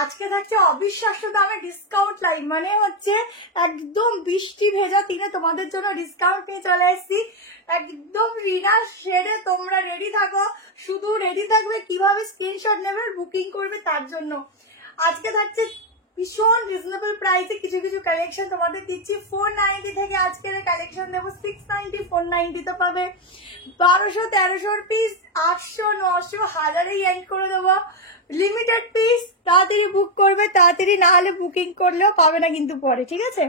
আজকে থাকছে অবিশ্বাস্য দামে ডিসকাউন্ট লাইভ, মানে হচ্ছে একদম বৃষ্টি ভেজা দিনে তোমাদের জন্য ডিসকাউন্ট নিয়ে চলে এসেছি। একদম রিনা শেডে তোমরা রেডি থাকো, শুধু রেডি থাকবে কিভাবে স্ক্রিনশট নেবে বুকিং করবে তার জন্য। আজকে থাকছে ভীষণ রিজনেবল প্রাইসে কিছু কিছু কালেকশন তোমাদের দিচ্ছি। 490 থেকে আজকের কালেকশন দেবো 690, 490 তো পাবে 1200, 1300 পিস, 800, 900, 1000-এই এন্ড করে দেবো। লিমিটেড পিস, তাড়াতাড়ি বুক করবে, তাড়াতাড়ি না হলে বুকিং করলেও পাবে না কিন্তু পরে, ঠিক আছে?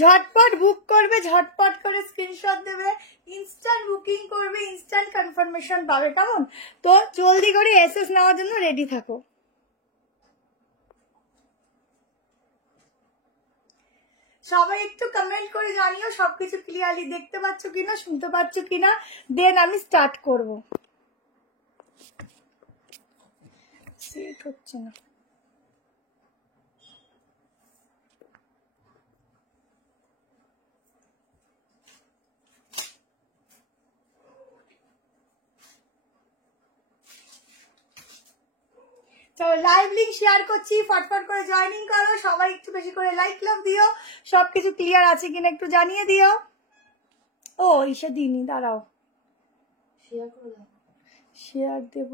ঝটপট বুক করবে, ঝটপট করে স্ক্রিনশট দেবে, ইনস্ট্যান্ট বুকিং করবে, ইনস্ট্যান্ট কনফার্মেশন পাবে, কেমন? তো জলদি করে এসএস নেওয়ার জন্য রেডি থাকো। সবাই একটু কমেন্ট করে জানিও সবকিছু ক্লিয়ারলি দেখতে পাচ্ছ কিনা, শুনতে পাচ্ছ কিনা, দেন আমি স্টার্ট করব। সেট হচ্ছে না। চলো লাইভ লিংক শেয়ার করছি, ফটফট করে জয়েনিং করো, সবাই একটু বেশি করে লাইক লাভ দিও, সবকিছু ক্লিয়ার আছে কিনা একটু জানিয়ে দিও। ও ঈশা দিনি, দাঁড়াও শেয়ার করে দাও, শেয়ার দেব।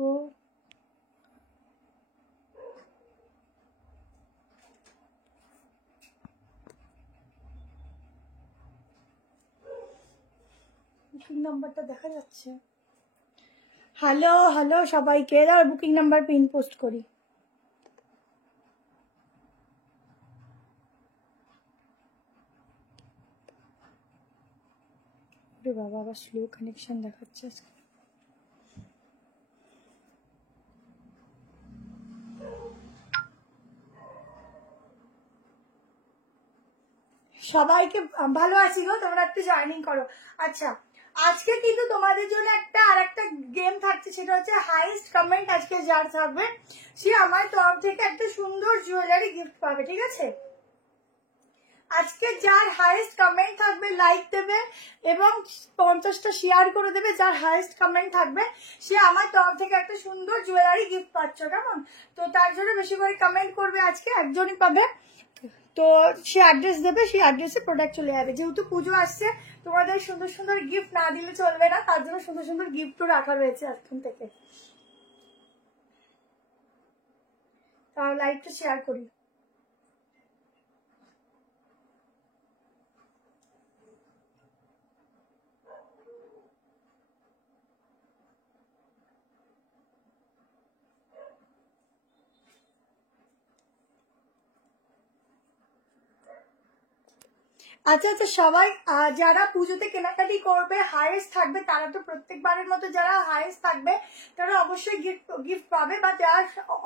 বুকিং নাম্বারটা দেখা যাচ্ছে? হ্যালো হ্যালো সবাইকে, দাঁড়াও বুকিং নাম্বার পিন পোস্ট করি। বাবা আবার স্লো কানেকশন দেখাচ্ছে আজকে। সবাইকে ভালো আছি গো, তোমরা একটু জয়েনিং করো। আচ্ছা আজকে কিন্তু তোমাদের জন্য একটা গেম থাকছে, সেটা হচ্ছে হাইয়েস্ট কমেন্ট আজকে যার থাকবে সে আমার তরফ থেকে একটা সুন্দর জুয়েলারি গিফট পাবে, ঠিক আছে? আজকে যার হাইয়েস্ট কমেন্ট থাকবে লাইক দেবে এবং 50টা শেয়ার করে দেবে, যার হাইয়েস্ট কমেন্ট থাকবে সে আমার তরফ থেকে একটা সুন্দর জুয়েলারি গিফট পাচ্ছ, কেমন? তো তার জন্য বেশি করে কমেন্ট করবে, আজকে একজনই পাবে। তো সে অ্যাড্রেস দেবে, সেই অ্যাড্রেসে প্রোডাক্ট চলে যাবে। যেহেতু পুজো আসছে, তোমাদের সুন্দর সুন্দর গিফট না দিলে চলবে না, তার জন্য সুন্দর সুন্দর গিফটও রাখা রয়েছে এখন থেকে। তাও লাইভটা শেয়ার করি। আচ্ছা আচ্ছা সবাই যারা পুজোতে কেনাকাটি করবে হাইয়েস্ট থাকবে, তারা তো প্রত্যেকবারের মতো যারা হাইয়েস্ট থাকবে তারা অবশ্যই গিফট পাবে, বা যারা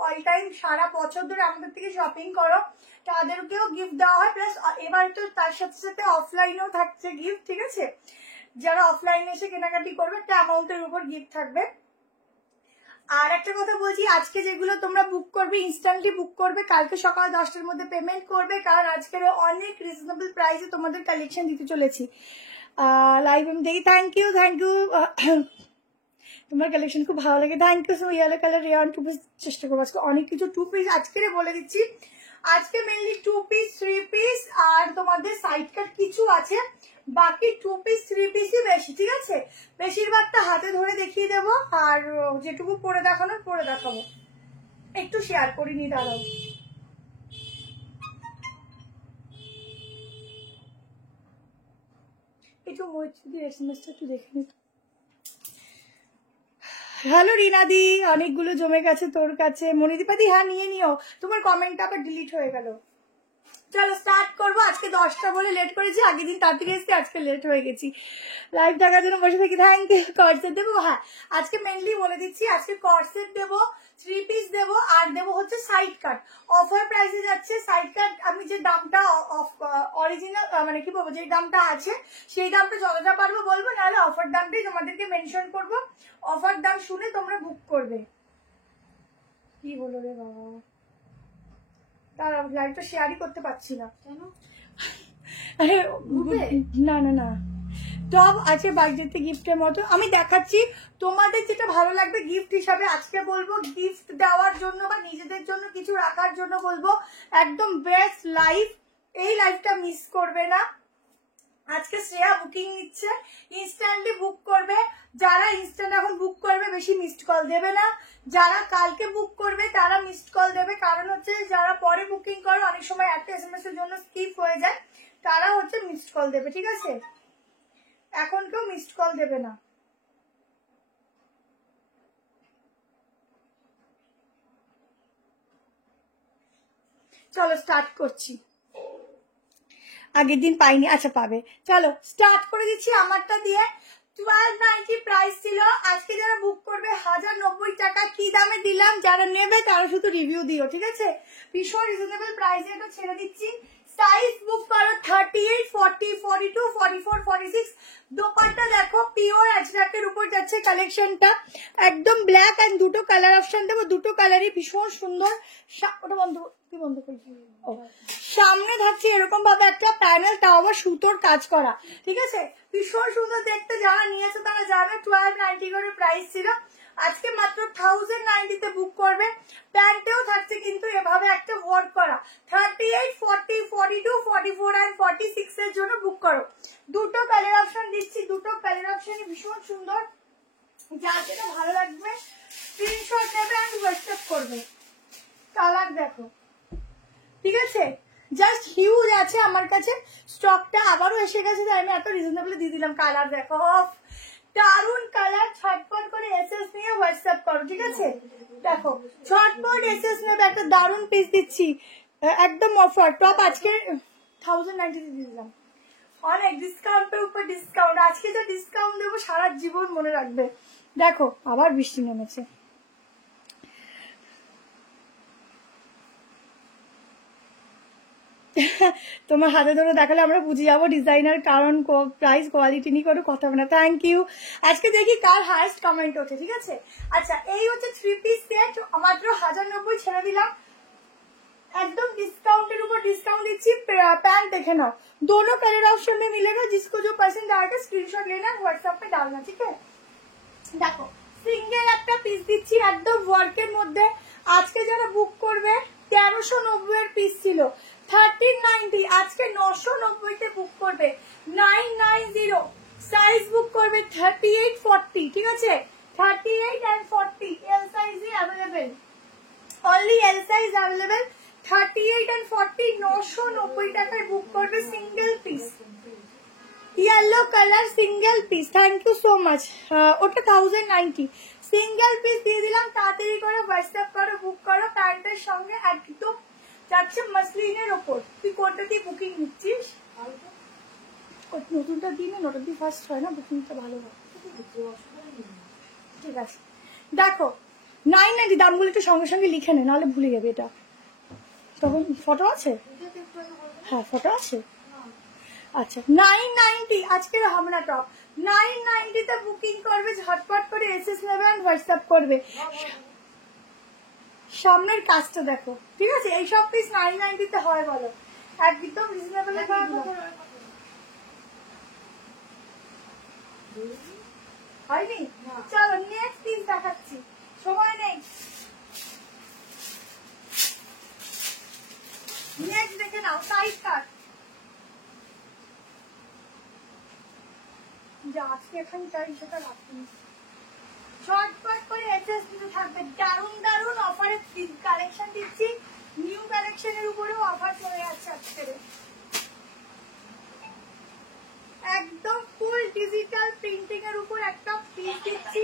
অল টাইম সারা বছর ধরে আমাদের থেকে শপিং করো তাদেরকেও গিফট দেওয়া হয়। প্লাস এবার তো তার সাথে সাথে অফলাইনেও থাকছে গিফট, ঠিক আছে? যারা অফলাইনে এসে কেনাকাটি করবে একটা অ্যামাউন্টের উপর গিফট থাকবে। আর একটা কথা বলছি, আজকে যেগুলো তোমরা বুক করবে ইনস্ট্যান্টলি বুক করবে, কালকে সকাল 10টার মধ্যে পেমেন্ট করবে, কারণ আজকের অনেক রিজনেবল প্রাইসে তোমাদের কালেকশন দিতে চলেছি। লাইভ আমি দেখি। থ্যাংক ইউ তোমার কালেকশন খুব ভালো লাগে, thank you. So yellow colour rayon 2 piece চেষ্টা করবো আজকে, অনেক কিছু 2 পিস আজকে বলে দিচ্ছি। আজকে মেনলি 2 পিস 3 পিস আর তোমাদের সাইড কাট কিছু আছে, বাকি 2 পিস 3 পিসই বেশি, ঠিক আছে? বেশিরভাগটা হাতে ধরে দেখিয়ে দেবো, আর যেটুকু পরে দেখানোর পরে দেখাবো। একটু শেয়ার করিনি, দাঁড়াও। একটু মৈত্রীর এসএমএসটা একটু দেখে নিত। হ্যালো রিনাদি, অনেকগুলো জমে গেছে তোর কাছে। মনিদীপাদি হ্যাঁ নিয়ে নিও, তোমার কমেন্টটা আবার ডিলিট হয়ে গেল। চলো স্টার্ট করবো। আজকে 10টা বলে লেট করেছি, আগের দিন তাড়াতাড়ি এসেছি, আজকে লেট হয়ে গেছি। লাইভ দেখার জন্য বসে থাকি, থ্যাংক ইউ। কর্সেট দেবো, হ্যাঁ আজকে মেনলি বলে দিচ্ছি, আজকে কর্সেট দেবো, 3 পিস দেবো, আর দেবো হচ্ছে সাইড কাট। অফার প্রাইসে যাচ্ছে সাইড কাট। আমি যে দামটা অরিজিনাল মানে কি বলবো, যে দামটা আছে সেই দামটা যতটা পারবো বলবো, নাহলে অফার দামটাই তোমাদেরকে মেনশন করবো। অফার দাম শুনে তোমরা বুক করবে। কি বলো রে বাবা, তারা লাইভটা শেয়ারই করতে পারছি না কেন? আরে না না না, টপ আছে বার্থডেতে গিফটের মতো। আমি দেখাচ্ছি তোমাদের যেটা ভালো লাগবে গিফট হিসাবে। আজকে বলবো গিফট দেওয়ার জন্য বা নিজেদের জন্য কিছু রাখার জন্য বলবো একদম বেস্ট লাইফ। এই লাইফটা মিস করবে না। আজকে শ্রেয়া বুকিং নিচ্ছে, ইনস্ট্যান্টলি বুক করবে। যারা ইনস্ট্যান্ট এখন বুক করবে বেশি মিসড কল দেবে না। যারা কালকে বুক করবে তারা মিসড কল দেবে, কারণ হচ্ছে যারা পরে বুকিং করে অনেক সময় একটা SMS এর জন্য স্কিপ হয়ে যায়, তারা হচ্ছে মিসড কল দেবে, ঠিক আছে? এখন কেউ মিসড কল দেবে না। চলো স্টার্ট করছি। আগের দিন পাইনি, আচ্ছা পাবে। চলো স্টার্ট করে দিচ্ছি আমারটা দিয়ে। 1290 প্রাইস ছিল। আজকে যারা বুক করবে 1090 টাকা। কি দামে দিলাম, যারা নেবে তারা শুধু রিভিউ দিও, ঠিক আছে? ভীষণ রিজনেবল প্রাইসে এটা ছেড়ে দিচ্ছি। সাইজ বুক করো 38, 40, 42, 44, 46। দোপাট্টা দেখো পিওর অ্যাজরাকের উপর যাচ্ছে কালেকশনটা, একদম ব্ল্যাক এন্ড দুটো কালার অপশন দেবো, দুটো কালারই ভীষণ সুন্দর। ওটা বন্ধ কি বন্ধ করছি। সামনে থাকছে এরকম ভাবে একটা প্যানেল, তাও আবার সুতোর কাজ করা, ঠিক আছে? ভীষণ সুন্দর দেখতে। যারা নিয়েছে তারা জানে 1290 করে প্রাইস ছিল। আজকে মাত্র 1090 তে বুক করবে। প্যান্টেও থাকছে কিন্তু এভাবে একটা ওয়ার্ক করা। 38, 40, 42, 44 এন্ড 46 এর জন্য বুক করো। দুটো কালার অপশন দিচ্ছি, দুটো কালার অপশনই ভীষণ সুন্দর। যার যেটা ভালো লাগবে স্ক্রিনশট নেবে এন্ড হোয়াটসঅ্যাপ করবে। কালার দেখো, ঠিক আছে? জাস্ট হিউজ আছে আমার কাছে, স্টকটা আবারও এসে গেছে, তাই আমি এত রিজনেবলি দিয়ে দিলাম। কালার দেখো, দারুন কালার। ছটপট করে এসএস নিয়ে হোয়াটসঅ্যাপ করো, ঠিক আছে? দেখো ছটপট এসএস নেবে, একটা দারুন পিস দিচ্ছি একদম অফার। টপ আজকে 1090 দিয়ে দিলাম, অনেক ডিসকাউন্টের উপর ডিসকাউন্ট। আজকে যে ডিসকাউন্ট দেবো সারা জীবন মনে রাখবে। দেখো আবার বৃষ্টি নেমেছে। তোমার হাতে ধরে দেখালে আমরা বুঝে যাবো ডিজাইনার, কারণ প্রাইস কোয়ালিটি নিয়ে কোনো কথা হবে না। Thank you. আজকে দেখি কার হাইয়েস্ট কমেন্ট ওঠে, ঠিক আছে? আচ্ছা এই হচ্ছে 3 পিস সেট, মাত্র 1090 ছেড়ে দিলাম, एकदम डिस्काउंटेर ऊपर डिस्काउंट दिच्छी। पैंट देखे नाओ, दोनों कलर ऑप्शन में मिलेगा। जिसको जो पसंद आएगा स्क्रीनशॉट लेना, व्हाट्सएप पे डालना, ठीक है? देखो सिंगल एक पिस दिच्छी एकदम वर्केर मध्य। आज के जरा बुक करबे 1390 एर पिस छिलो 1390, आज के 990 ते बुक करबे 990। साइज बुक करबे 38, 40, ठीक है? 38 and 40 L size available, only L size available. 38 and 40 990 টাকায় বুক করবে single piece, yellow colour single piece. Thank you so much. ওটা 1090 সিঙ্গেল পিস দিয়ে দিলাম। তাড়াতাড়ি করে হোয়াটসঅ্যাপ করো, বুক করো। প্যান্টের সঙ্গে একদম যাচ্ছে মসলিনের উপর। তুই কোনটা দিয়ে বুকিং নিচ্ছিস? নতুনটা দিই না, নটা দিয়ে ফার্স্ট হয় না, বুকিংটা ভালো হয়, ঠিক আছে? দেখো 990 দামগুলো একটু সঙ্গে সঙ্গে লিখে নে, নাহলে ভুলে যাবে। এটা তখন ফটো আছে, হ্যাঁ ফটো আছে। আচ্ছা 990 আজকের হামলা টপ 990 তে বুকিং করবে, ঝটপট করে এসএস নেবে আর হোয়াটসঅ্যাপ করবে। সামনের কাজটা দেখো, ঠিক আছে? এই সব পিস 990 তে হয় বলো, একদম রিজনেবল হয়নি। চলো নেক্সট পিস দেখাচ্ছি, সময় নেই। নেক্সট দেখে নাও, সাইড কাট। যা আজকে এখানে চাই সেটা রাখুন, ঝটপট করে এসএস দিতে থাকবে। দারুন দারুন অফারে কালেকশন দিচ্ছি, নিউ কালেকশনের উপরেও অফার চলে যাচ্ছে আজকে। একদম ফুল ডিজিটাল প্রিন্টিং এর উপর একটা পিস দিচ্ছি,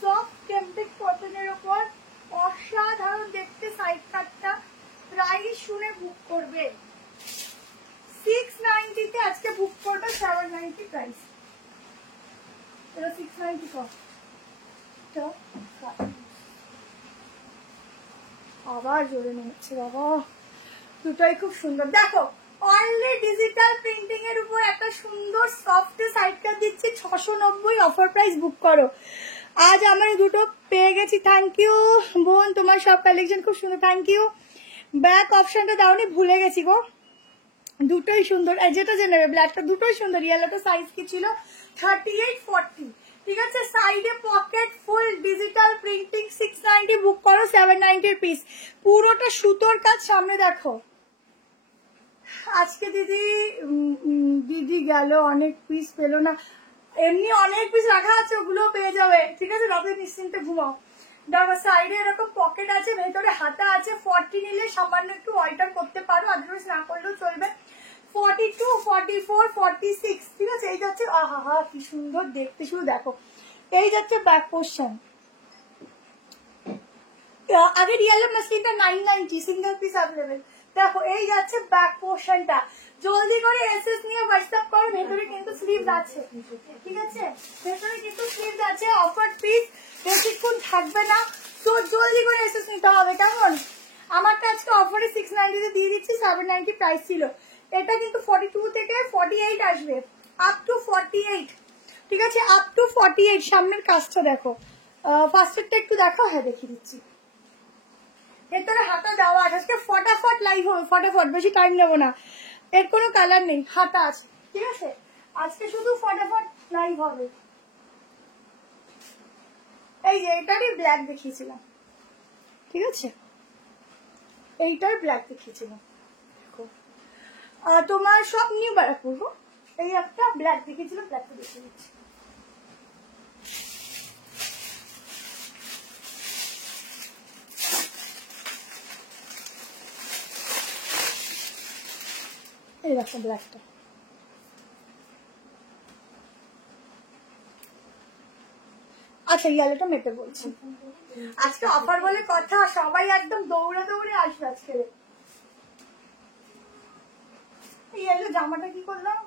সফট টেম্পলেট কটনের উপর, অসাধারণ দেখতে সাইড কাটটা। প্রাইস শুনে বুক করবে 690 তে, আজকে বুক করবে 790 প্রাইস। এটা 690 কস্ট। তো আবার জোরে নেমেছে বাবা, দুটোই খুব সুন্দর। দেখো অনলি ডিজিটাল প্রিন্টিং এর উপর একটা সুন্দর সফট সাইড কাট দিচ্ছি 690 অফার প্রাইস, বুক করো। আজ আমার দুটো পেয়ে গেছি। থ্যাংক ইউ বোন, তোমার সব কালেকশন খুব সুন্দর, থ্যাংক ইউ। ব্যাক অপশনটা দাওনি, ভুলে গেছি গো। দুটোই সুন্দর, যেটা যে নেবে ব্ল্যাকটা দুটোই সুন্দর। ইয়েলোটা সাইজ কি ছিল 38-40, ঠিক আছে। সাইডে পকেট ফুল ডিজিটাল প্রিন্টিং, 690 বুক করো 790 পিস, পুরোটা সুতোর কাজ। সামনে দেখো, আজকে দিদি গেল, অনেক পিস পেলো না, এমনি অনেক পিস রাখা আছে, ওগুলো পেয়ে যাবে, ঠিক আছে। রাতে নিশ্চিন্তে ঘুমাও। দেখো সাইডে এরকম পকেট আছে, ভেতরে হাতা আছে। 40 নিলে সামান্য একটু অল্টার করতে পারো, আদারওয়াইজ না করলেও চলবে। 42, 44, 46, ঠিক আছে। এই যাচ্ছে, আহা কি সুন্দর দেখতে, শুধু দেখো। এই যাচ্ছে ব্যাক পোর্শন। আগে রিয়েল মাসলিনটা 990 সিঙ্গেল পিস অ্যাভেলেবেল। দেখো এই যাচ্ছে ব্যাক পোর্শনটা। জলদি করে এসএস নিয়ে হোয়াটসঅ্যাপ করো। ভেতরে কিন্তু স্লিভস আছে, ঠিক আছে, ভেতরে কিন্তু স্লিভস আছে। অফার পিস, বেশিক্ষণ থাকবে না, তো জলদি করে এসএস নিতে হবে, কেমন। আমারটা আজকে অফারে 690 তে দিয়ে দিচ্ছি, 790 প্রাইস ছিল। এটা কিন্তু 42 থেকে 48 আসবে, আপ টু 48, ঠিক আছে, আপ টু 48। সামনের কাজটা দেখো, ফার্স্টেরটা একটু দেখো, হ্যাঁ দেখিয়ে দিচ্ছি। ভেতরে হাতা দেওয়া আছে, আজকে ফটাফট লাইভ হবে, ফটাফট, বেশি টাইম নেবো না। এর কোনো কালার নেই, হাতা আছে, ঠিক আছে। আজকে শুধু ফটাফট লাইভ হবে। এই যে এটারই ব্ল্যাক দেখিয়েছিলাম, ঠিক আছে, এইটার ব্ল্যাক দেখিয়েছিলাম। দেখো তোমার সব নিউ ব্যারাকপুর, এই একটা ব্ল্যাক দেখিয়েছিলাম, ব্ল্যাকটা দেখিয়ে দিচ্ছি। এই দেখো ব্ল্যাকটা, আচ্ছা ইয়েলোটা মেপে বলছি। আজকে অফার বলে কথা, সবাই একদম দৌড়ে দৌড়ে আসবে আজকে। ইয়েলো জামাটা কি করলাম,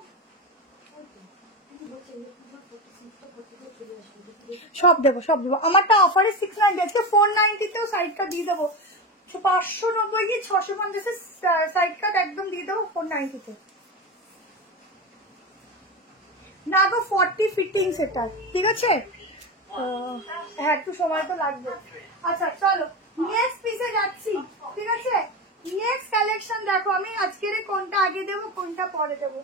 সব দেবো সব দেবো। আমারটা অফারে 690, আজকে 490 তেও সাইড কাট দিয়ে দেবো। 590 কি 650 সাইড কাট একদম দিয়ে দেবো 490 তে। না গো 40 ফিটিংস এটা, ঠিক আছে। হ্যাঁ একটু সময় তো লাগবে। আচ্ছা চলো নেক্সট পিসে যাচ্ছি, ঠিক আছে। নেক্সট কালেকশন দেখো, আমি আজকের কোনটা আগে দেবো কোনটা পরে দেবো।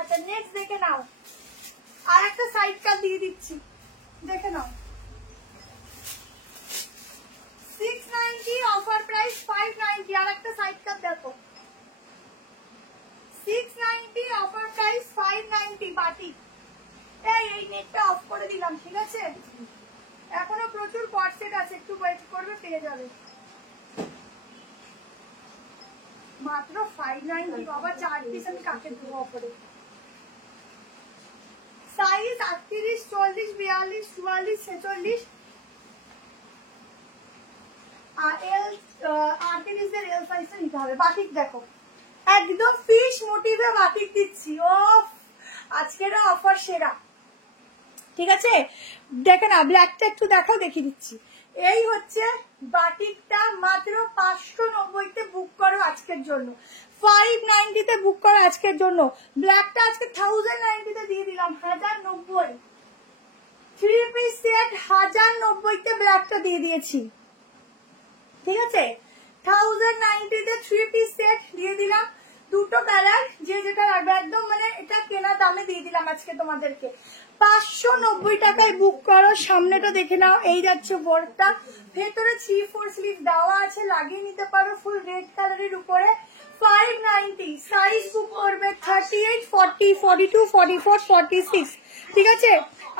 আচ্ছা নেক্সট দেখে নাও, আর একটা সাইড কাট দিয়ে দিচ্ছি, দেখে নাও। 690 অফার প্রাইস 590, আর একটা সাইড কাট দেখো। 690 অফার প্রাইস 590 বাটিক। এই নেটটা অফ করে দিলাম, ঠিক আছে। এখনো প্রচুর কট সেট আছে, একটু ওয়েট করবে, পেয়ে যাবে। মাত্র 590, বাবা 4 পিস আমি কাকে দেবো অফারে। সাইজ 38, 40, 42, 44, 46 আর এল 38 এর এল সাইজটা নিতে হবে। বাটিক দেখো, একদম ফিশ মোটিভে বাটিক দিচ্ছি। ও আজকের অফার সেরা, ঠিক আছে। দেখে না ব্ল্যাকটা একটু দেখাও, দেখিয়ে দিচ্ছি। এই হচ্ছে বাটিকটা, মাত্র 590 তে বুক করো আজকের জন্য, 590 তে বুক করো আজকের জন্য। ব্ল্যাকটা আজকে 1090 তে দিয়ে দিলাম, 1090। 3 পিস সেট 1090 তে ব্ল্যাকটা দিয়ে দিয়েছি, ঠিক আছে। 1090 তে 3 পিস সেট দিয়ে দিলাম, দুটো কালার, যে যেটা লাগবে একদম, মানে এটা কেনা দামে দিয়ে দিলাম আজকে তোমাদেরকে। 590 টাকায় বুক করো। সামনেটা দেখে নাও, এই যাচ্ছে বড়টা, ভেতরে 3/4 স্লিভ দেওয়া আছে, লাগিয়ে নিতে পারো, ফুল রেড কালারের উপরে। 590 সাইজ বুক করবে 38, 40, 42, 44, 46, ঠিক আছে।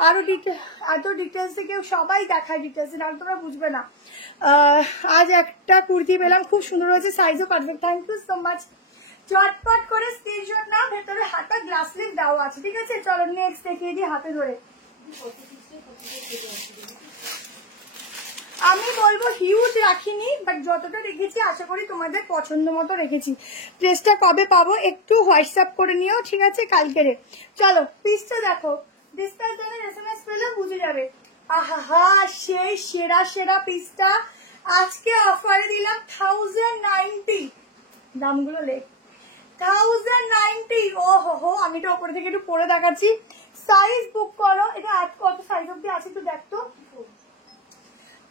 আরো এত ডিটেলস থেকে সবাই দেখায় ডিটেলস, না তোমরা বুঝবে না। আজ একটা কুর্তি পেলাম, খুব সুন্দর হয়েছে, সাইজও perfect. Thank you so much. চটপট করে স্ক্রিনশট নাও, ভেতরে হাতা গ্লাস স্লিভ দেওয়া আছে, ঠিক আছে। চলো নেক্সট দেখিয়ে দিই হাতে ধরে। আমি বলবো হিউজ রাখিনি, বাট যতটা রেখেছি আশা করি তোমাদের পছন্দ মতো রেখেছি। ড্রেসটা কবে পাবো একটু হোয়াটসঅ্যাপ করে নিও, ঠিক আছে, কালকেরে। চলো পিসটা দেখো, ডিসকাস জন্য এসএমএস পেলে বুঝে যাবে। আহা সেই সেরা সেরা পিসটা আজকে অফারে দিলাম 1090, দামগুলো লেখ 1090। ও হো, আমি তো ওপরে থেকে একটু পরে দেখাচ্ছি। সাইজ বুক করো, এটা আজ কত সাইজ অব্দি আছে একটু দেখতো।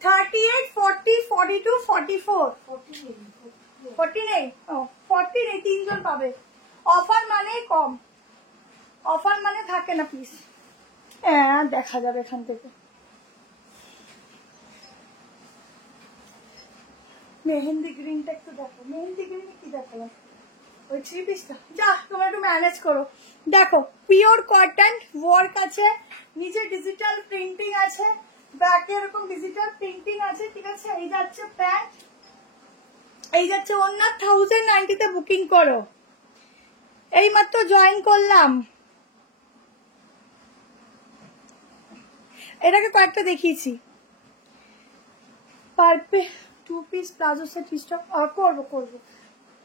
38, 40, 42, 44, 40 নেই, ও 40 নেই, 3 জন পাবে। অফার মানেই কম, অফার মানে থাকে না পিস। হ্যাঁ দেখা যাবে এখান থেকে। মেহেন্দি গ্রিনটা একটু দেখো, মেহেন্দি গ্রিন কি দেখালাম, ওই 3 পিসটা যা তোমরা একটু ম্যানেজ করো। দেখো পিওর কটন ওয়ার্ক আছে, নিচে ডিজিটাল প্রিন্টিং আছে, ব্যাকে এরকম ডিজিটাল প্রিন্টিং আছে, ঠিক আছে। এই যাচ্ছে প্যান্ট, এই যাচ্ছে অন্য 1090 তে বুকিং করো, এই মাত্র জয়েন করলাম। এটাকে কয়েকটা দেখিয়েছি, পারপে 2 পিস প্লাজো সেট স্টক করবো করবো।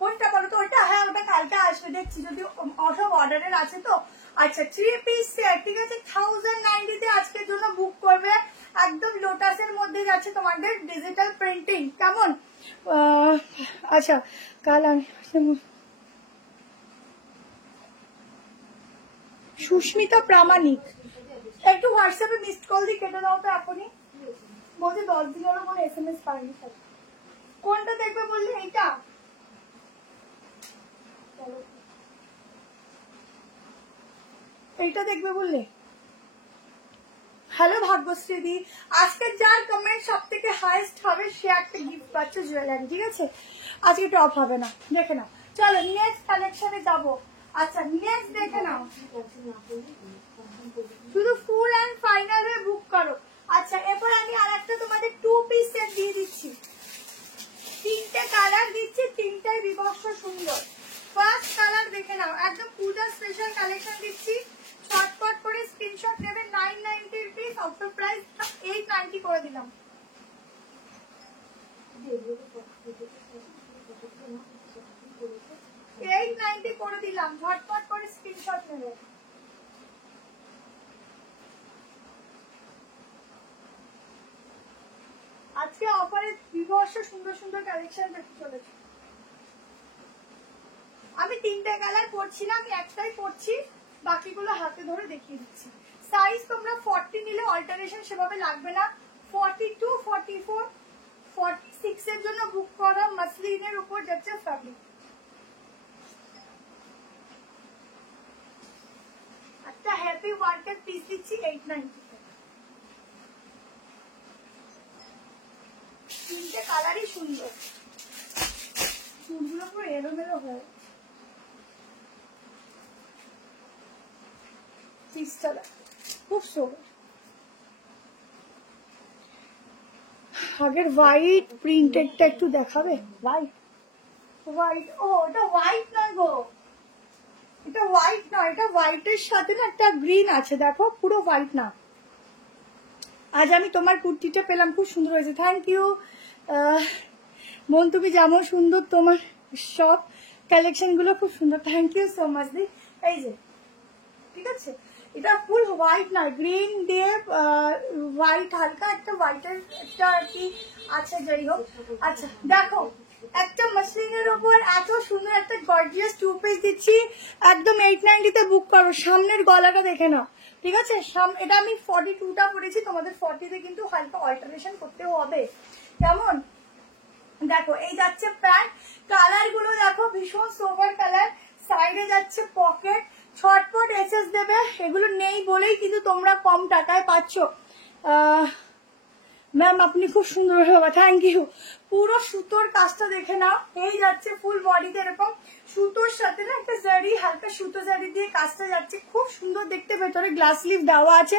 কোনটা বলো তো? ওটা হ্যাঁ ওটা কালকে আসবে, দেখছি যদি সব অর্ডারের আছে তো। আচ্ছা 3 পিস সেট, ঠিক আছে, 1090 তে আজকের জন্য বুক করবে। একদম লোটাসের মধ্যে যাচ্ছে তোমাদের ডিজিটাল প্রিন্টিং, কেমন? আচ্ছা কাল আমি সুস্মিতা প্রামাণিক, একটু হোয়াটসঅ্যাপে মিসড কল দিয়ে কেটে দাও তো এখনই। বলছি 10 দিনেরও কোনো SMS পাইনি। কোনটা দেখবে বললি? এইটা এইটা দেখবে বললে? হ্যালো ভাগ্যশ্রী দি, আজকে যার কমেন্ট সব থেকে হাইয়েস্ট হবে সে একটা গিফট পাচ্ছে জুয়েলারি, ঠিক আছে। আজকে টপ হবে না, দেখে নাও। চলো নেক্সট কালেকশনে যাবো। আচ্ছা নেক্সট দেখে নাও, শুধু ফুল অ্যান্ড ফাইনাল এ বুক করো। আচ্ছা এরপর আমি আর একটা তোমাদের 2 পিস সেট দিয়ে দিচ্ছি, 3টে কালার দিচ্ছি, 3টাই বিভৎস সুন্দর। ফার্স্ট কালার দেখে নাও, একদম পূজা স্পেশাল কালেকশন দিচ্ছি, শর্টকাট করে স্ক্রিনশট নেবে। 990 রুপিস, অফার প্রাইস 890 করে দিলাম। 890 করে দিলাম, ঝটপট করে স্ক্রিনশট নেবে। আজকে অফারে বিভৎস সুন্দর সুন্দর কালেকশন দেখতে চলেছে। আমি 3টে কালার পরছি না, আমি একটাই পরছি, বাকিগুলো হাতে ধরে দেখিয়ে দিচ্ছি। সাইজ তোমরা 40 নিলে অল্টারেশন সেভাবে লাগবে না, 42, 44, 46 এর জন্য বুক করা। মাসলিনের উপর যাচ্ছে ফ্যাব্রিক। একটা হ্যাপি ওয়ার্কের পিস দিচ্ছি 890। 3টে কালারই সুন্দর, চুলগুলো পুরো এলোমেলো হয়। পিসটা খুব সুন্দর। আগের হোয়াইট প্রিন্টেডটা একটু দেখাবে? হোয়াইট হোয়াইট, ও এটা হোয়াইট নয় গো, এটা হোয়াইট নয়, এটা হোয়াইটের সাথে না একটা গ্রিন আছে, দেখো পুরো হোয়াইট না। আজ আমি তোমার কুর্তিটা পেলাম, খুব সুন্দর হয়েছে, থ্যাংক ইউ বোন, তুমি যেমন সুন্দর তোমার সব কালেকশন গুলো খুব সুন্দর, থ্যাংক ইউ সো মাচ দি। এই যে ঠিক আছে, এটা ফুল হোয়াইট না, গ্রিন দিয়ে হোয়াইট, হালকা একটা হোয়াইটের একটা আর কি আছে, যাই হোক। আচ্ছা দেখো একটা মাসলিনের উপর এত সুন্দর একটা গর্জিয়াস 2 পিস দিচ্ছি, একদম 890 তে বুক করো। সামনের গলাটা দেখে নাও, ঠিক আছে। এটা আমি 42টা পরেছি, তোমাদের 40 তে কিন্তু হালকা অল্টারেশন করতে হবে, কেমন? দেখো এই যাচ্ছে প্যান্ট, কালার গুলো দেখো ভীষণ সোভার কালার, সাইডে যাচ্ছে পকেট, ছটপট এসএস দেবে, এগুলো নেই বলেই কিন্তু তোমরা কম টাকায় পাচ্ছ। ম্যাম আপনি খুব সুন্দর হবে, থ্যাংক ইউ। পুরো সুতোর কাজটা দেখে নাও, এই যাচ্ছে ফুল বডিতে এরকম সুতোর সাথে না একটা জারি, হালকা সুতো জারি দিয়ে কাজটা যাচ্ছে, খুব সুন্দর দেখতে। ভেতরে গ্লাস লিফ দেওয়া আছে,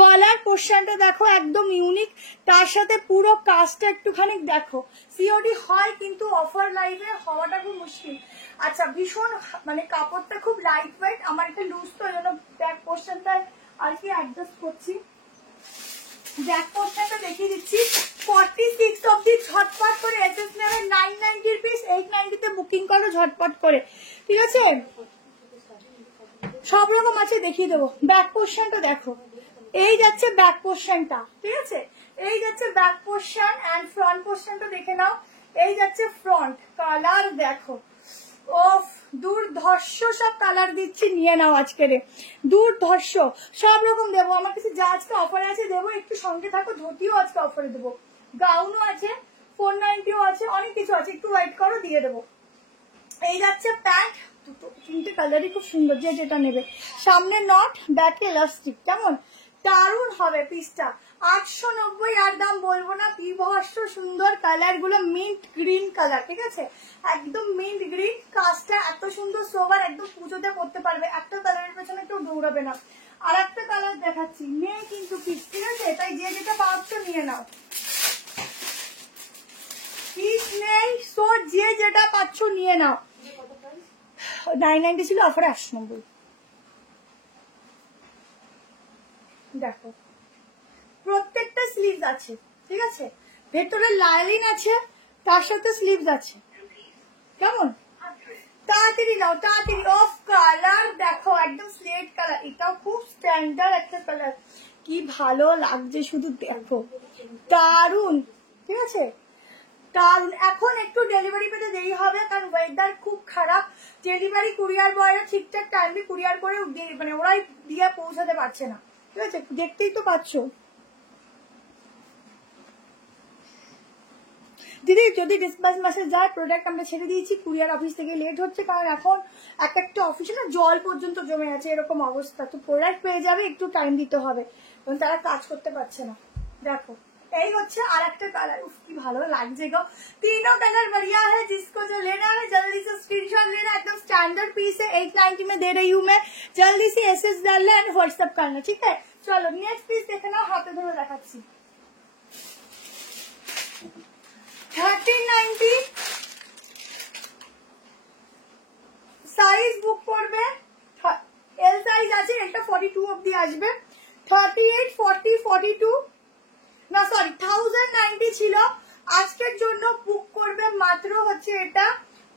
গলার পোর্শনটা দেখো একদম ইউনিক, তার সাথে পুরো কাজটা একটুখানি দেখো। সিওডি হয় কিন্তু অফার লাইভে হওয়াটা খুব মুশকিল। আচ্ছা ভীষণ মানে কাপড়টা খুব লাইট ওয়েট, আমার একটা লুজ তো এই জন্য ব্যাক পোর্শনটা আর কি অ্যাডজাস্ট করছি। ব্যাক পোর্শনটা দেখিয়ে দিচ্ছি, 46 অব্দি ঝটপট করে এসএস নেবে। 990 পিস, 890 তে বুকিং করো ঝটপট করে, ঠিক আছে। সব রকম আছে, দেখিয়ে দেবো। ব্যাক পোর্শনটা দেখো, এই যাচ্ছে ব্যাক পোর্শনটা, ঠিক আছে, এই যাচ্ছে ব্যাক পোর্শন, এন্ড ফ্রন্ট পোর্শনটা দেখে নাও, এই যাচ্ছে ফ্রন্ট। কালার দেখো, ওফ দুর্ধর্ষ সব কালার দিচ্ছি, নিয়ে নাও আজকে রে, দুর্ধর্ষ সব রকম দেবো। আমার কাছে যা আজকে অফারে আছে দেবো, একটু সঙ্গে থাকো। ধুতিও আজকে অফারে দেবো, গাউনও আছে, 490ও আছে, অনেক কিছু আছে, একটু ওয়েট করো দিয়ে দেবো। এই যাচ্ছে প্যান্ট, দুটো তিনটে কালারই খুব সুন্দর, যে যেটা নেবে। সামনে নট, ব্যাকে ইলাস্টিক, কেমন দারুণ হবে পিসটা। 890, আর দাম বলবো না, বিভৎস সুন্দর কালার গুলো, মিন্ট গ্রিন কালার, ঠিক আছে, একদম মিন্ট গ্রিন। কাজটা এত সুন্দর সোভার, একদম পুজোতে পড়তে পারবে, একটা কালারের পেছনে কেউ দৌড়াবে না। আর একটা কালার দেখাচ্ছি, নেই কিন্তু পিস, ঠিক আছে, তাই যে যেটা পাচ্ছ নিয়ে নাও, পিস নেই, সো যে যেটা পাচ্ছ নিয়ে নাও। 990 ছিল, অফারে 890। দেখো প্রত্যেকটা স্লিভস আছে, ঠিক আছে, ভেতরে লাইনিং আছে, তার সাথে স্লিভস আছে, কেমন তাড়াতাড়ি নাও তাড়াতাড়ি। অফ কালার দেখো, একদম স্লেট কালার, এটাও খুব স্ট্যান্ডার্ড একটা কালার, কি ভালো লাগছে শুধু দেখো, দারুন, ঠিক আছে দারুন। এখন একটু ডেলিভারি পেতে দেরি হবে, কারণ ওয়েদার খুব খারাপ, ডেলিভারি কুরিয়ার বয়রা ঠিকঠাক টাইমে কুরিয়ার করে মানে ওরাই দিয়ে পৌঁছাতে পারছে না, ঠিক আছে, দেখতেই তো পাচ্ছ। দিদি যদি ডিসপাস মাসে যায় প্রোডাক্ট আমরা ছেড়ে দিয়েছি, কুরিয়ার অফিস থেকে লেট হচ্ছে, কারণ এখন এক একটা অফিসে না জল পর্যন্ত জমে আছে, এরকম অবস্থা, তো প্রোডাক্ট পেয়ে যাবে, একটু টাইম দিতে হবে, কারণ তারা কাজ করতে পারছে না। দেখো এই হচ্ছে আর একটা কালার, উফ কি ভালো লাগছে গো, तीनों कलर बढ़िया है, जिसको जो लेना है जल्दी से स्क्रीनशॉट लेना, एकदम स्टैंडर्ड पीस है, 890 में दे रही हूँ मैं, जल्दी से एसएस डालना एंड व्हाट्सएप करना, ठीक है। चलो नेक्स्ट पीस देखना, हाथे धरे देखाচ্ছি, 1390 সাইজ বুক করবে, এল সাইজ আছে, এটা 42 অবধি আসবে, 38, 40, 42 না সরি 1090 ছিল, আজকের জন্য বুক করবে মাত্র হচ্ছে এটা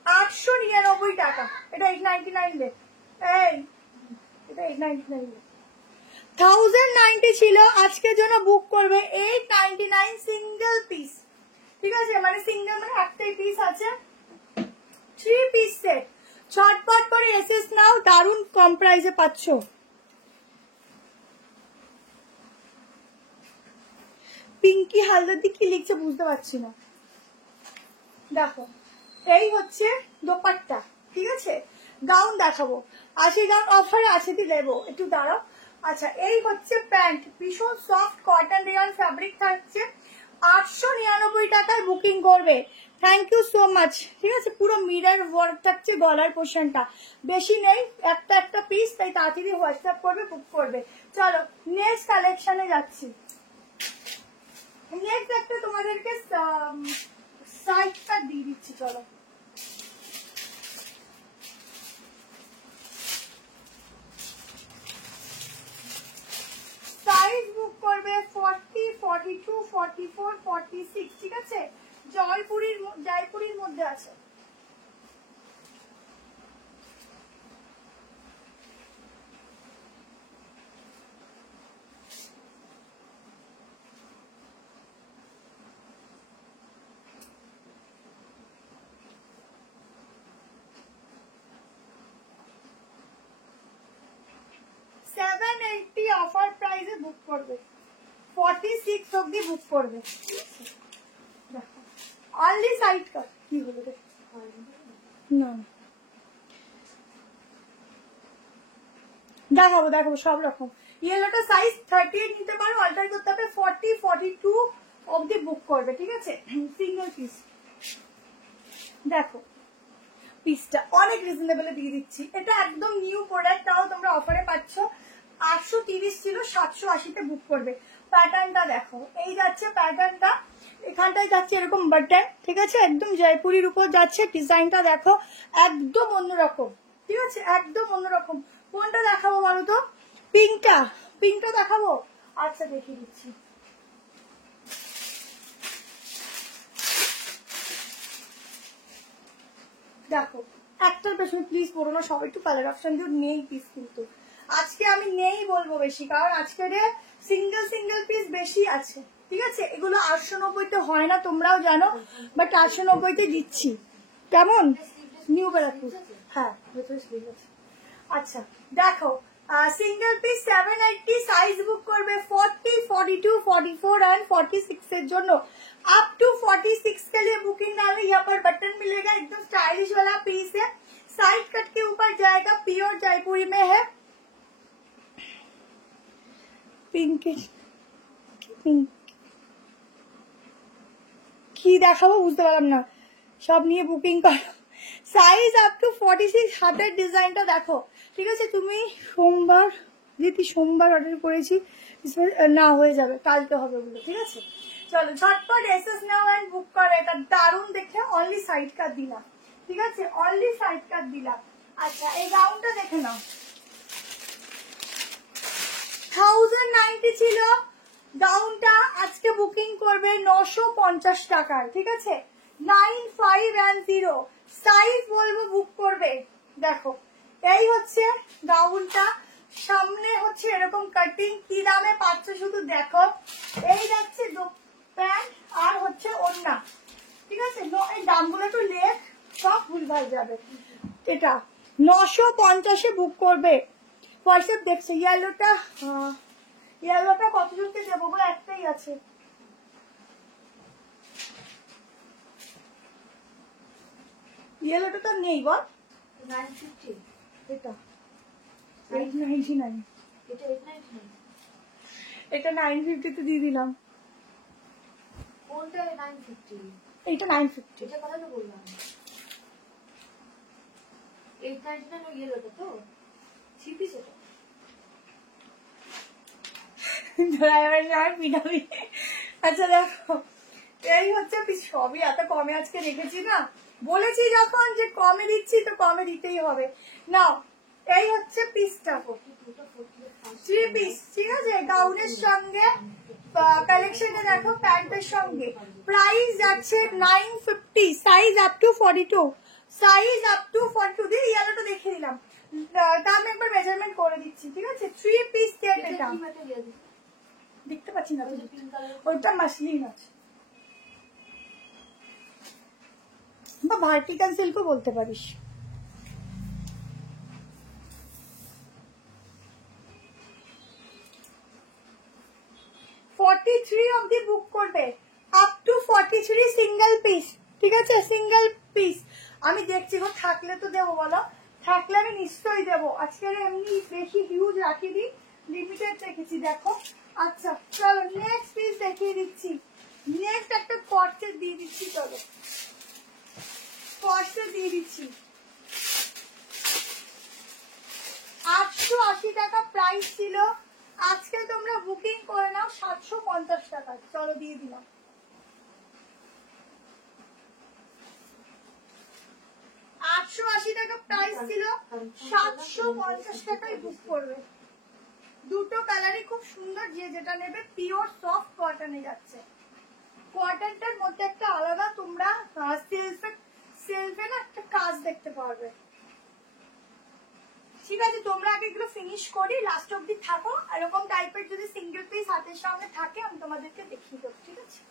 899 টাকা, এটা 899 দে, এই এটা 899 1090 ছিল, আজকের জন্য বুক করবে 899 সিঙ্গেল পিস, ঠিক আছে, মানে সিঙ্গেল মানে একটাই পিস আছে, 3 পিস সেট, ছটপট করে এসএস নাও, দারুন কম প্রাইসে পাচ্ছ। পিঙ্কি হালদারদি কি লিখছে বুঝতে পারছি না। দেখো এই হচ্ছে দোপাট্টা, ঠিক আছে, গাউন দেখাবো, 80 গাউন অফারে আছে, দি দেবো, একটু দাঁড়াও। আচ্ছা এই হচ্ছে প্যান্ট, ভীষণ সফট কটন রেয়ন ফ্যাব্রিক থাকছে, 899 টাকায় বুকিং করবে, থ্যাংক ইউ সো মাচ, ঠিক আছে, পুরো মিরর ওয়ার্ক থাকছে গলার পোর্শনটা, বেশি নেই, একটা একটা পিস, তাই তাড়াতাড়ি হোয়াটসঅ্যাপ করবে, বুক করবে। চলো নেক্সট কালেকশনে যাচ্ছি, নেক্সট একটা তোমাদেরকে সাইডটা দিয়ে দিচ্ছি, চলো সাইজ বুক করবে 40, 42, 44, 46, ঠিক আছে, জয়পুরীর মধ্যে আছে। অফার প্রাইসে বুক করবে, 46 অবধি বুক করবে, অনলি সাইড কাট, কি হলো রে, না দেখাবো সব রকম। ইয়েলোটা সাইজ 38 নিতে পারো, অল্টার করতে হবে, 40, 42 অবধি বুক করবে, ঠিক আছে, সিঙ্গেল পিস। দেখো পিসটা অনেক রিজনেবল দিয়ে দিচ্ছি, এটা একদম নিউ প্রোডাক্ট, তাও তোমরা অফারে পাচ্ছ, 830 ছিল, 780-তে বুক করবে। প্যাটার্নটা দেখো, এই যাচ্ছে প্যাটার্নটা, এখানটায় যাচ্ছে এরকম বাটন, ঠিক আছে, একদম জয়পুরির উপর যাচ্ছে, ডিজাইনটা দেখো একদম অন্যরকম, ঠিক আছে, একদম অন্যরকম। কোনটা দেখাবো বলো তো, পিঙ্কটা দেখাবো, আচ্ছা দেখিয়ে দিচ্ছি। দেখো একটার পেছনে প্লিজ পড়ো না, সবাই একটু কালার অপশন দিও, নেই পিস কিন্তু আজকে আমি নেই বলবো বেশি, কারণ আজকে সিঙ্গেল পিস বেশি আছে, ঠিক আছে, এগুলো 890-তে হয় না, তোমরাও জানো, বাট 890-তে দিচ্ছি, কেমন নিউ ব্যারাকপুর, হ্যাঁ ভেতরে স্লিভ আছে। আচ্ছা দেখো সিঙ্গেল পিস 780, সাইজ বুক করবে 40, 42, 44 एंड 46 এর জন্য। अप टू 46 के लिए बुकिंग डालें। यहाँ पर बटन मिलेगा, एकदम स्टाइलिश वाला पीस है, साइड कट के ऊपर जाएगा, प्योर जयपुरी में है। पिंक पिंक কি দেখাবো বুঝতে পারলাম না, সব নিয়ে বুকিং করো। সাইজ আপ টু 46, হাতের ডিজাইনটা দেখো। ঠিক আছে, তুমি সোমবার যেহেতু সোমবার অর্ডার করেছি না হয়ে যাবে, কালকে হবে বলে। ঠিক আছে, চলো ঝটপট এসএস নাও এন্ড বুক করো। এটা দারুণ দেখে, অনলি সাইড কাট দিলাম। ঠিক আছে, অনলি সাইড কাট দিলাম। আচ্ছা, এই গাউনটা দেখে নাও, 1090 ছিল গাউনটা, আজকে বুকিং করবে 950 টাকায়। ঠিক আছে, 9510, সাইজ বলবো বুক করবে। দেখো এই হচ্ছে গাউনটা, সামনে হচ্ছে এরকম কাটিং, কি দামে পাচ্ছ শুধু দেখো। এই যাচ্ছে প্যান্ট আর হচ্ছে ওড়না। ঠিক আছে, এই দামগুলো একটু লেখ, সব ভুলভাল যাবে। এটা 950-এ বুক করবে। হোয়াটসঅ্যাপ দেখছে। ইয়েলোটা ইয়েলোটা কতজনকে দেবো গো? একটাই আছে। ইয়েলোটা তো নেই বল। 950, এটা 899, এটা 899, এটা 950 তে দিয়ে দিলাম। কোনটা 950? এটা 950। এটা কথা তো বললাম, 899 ইয়েলোটা তো 3 পিস। এটা আচ্ছা দেখো, এই হচ্ছে সবই এত কমে আজকে রেখেছি না, বলেছি যখন যে কমে দিচ্ছি তো কমে দিতেই হবে। নাও এই হচ্ছে পিসটা, 3 পিস। ঠিক আছে, গাউনের সঙ্গে কালেকশনে দেখো, প্যান্টের সঙ্গে প্রাইস যাচ্ছে 950, size up to 42, size up to 42। দিয়ে ইয়েলোটা দেখিয়ে দিলাম, তা আমি একবার মেজারমেন্ট করে দিচ্ছি। ঠিক আছে, 3 পিস সেট। এটা দেখতে পাচ্ছি না, ওইটা মাসলিন আছে বা ভার্টিকাল সিল্কও বলতে পারিস। অব্দি বুক করবে, আপ টু 43 সিঙ্গেল পিস। ঠিক আছে, সিঙ্গেল পিস। আমি দেখছি গো, থাকলে তো দেবো বলো, থাকলে আমি নিশ্চয়ই দেবো। আজকে এমনি বেশি হিউজ রাখিনি, লিমিটেড রেখেছি দেখো। আচ্ছা চলো নেক্সট পিস দেখিয়ে দিচ্ছি। নেক্সট একটা কর্সেট দিয়ে দিচ্ছি, চলো কর্সেট দিয়ে দিচ্ছি। 880 টাকা প্রাইস ছিল, আজকে তোমরা বুকিং করে নাও 750 টাকা। চলো দিয়ে দিলাম। টাকা প্রাইস ছিল, 750 টাকায় বুক করবে। দুটো কালারই খুব সুন্দর, যে যেটা নেবে পিওর সফট কটনে যাচ্ছে। কটনটার মধ্যে একটা আলাদা তোমরা সেলফে না একটা কাজ দেখতে পারবে। ঠিক আছে, তোমরা আগে এগুলো ফিনিশ করি, লাস্ট অব্দি থাকো। এরকম টাইপের যদি সিঙ্গেল পিস হাতের সামনে থাকে আমি তোমাদেরকে দেখিয়ে দেবো। ঠিক আছে,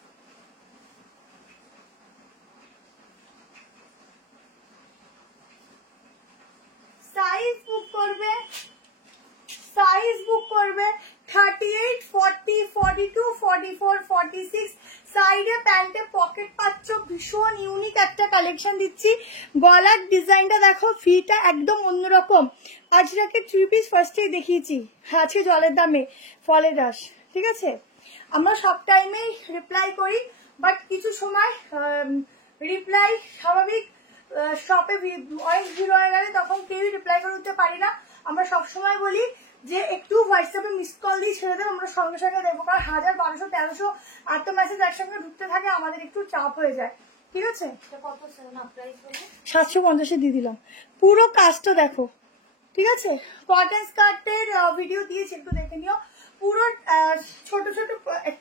সাইজ বুক করবে, সাইজ বুক করবে 38, 40, 42, 44, 46। সাইডে প্যান্টে পকেট পাচ্ছ, ভীষণ ইউনিক একটা কালেকশন দিচ্ছি। গলার ডিজাইনটা দেখো, ফিটা একদম অন্যরকম। আজকে 3 পিস ফার্স্টেই দেখিয়েছি, আছে জলের দামে ফলের রস। ঠিক আছে, আমরা সব টাইমেই রিপ্লাই করি, বাট কিছু সময় রিপ্লাই স্বাভাবিক শপে অনেক ভিড় হয়ে গেলে তখন কেউই রিপ্লাই করে দিতে পারি না। আমরা সবসময় বলি যে একটু হোয়াটসঅ্যাপে মিস কল দিয়ে ছেড়ে দেবো, আমরা সঙ্গে সঙ্গে দেবো, কারণ 1000, 1200, 1300 এত মেসেজ একসঙ্গে ঢুকতে থাকে, আমাদের একটু চাপ হয়ে যায়। ঠিক আছে, 750 দিয়ে দিলাম। পুরো কাজটা দেখো। ঠিক আছে, কটন স্কার্টের ভিডিও দিয়েছি, একটু দেখে নিও। পুরো ছোট ছোট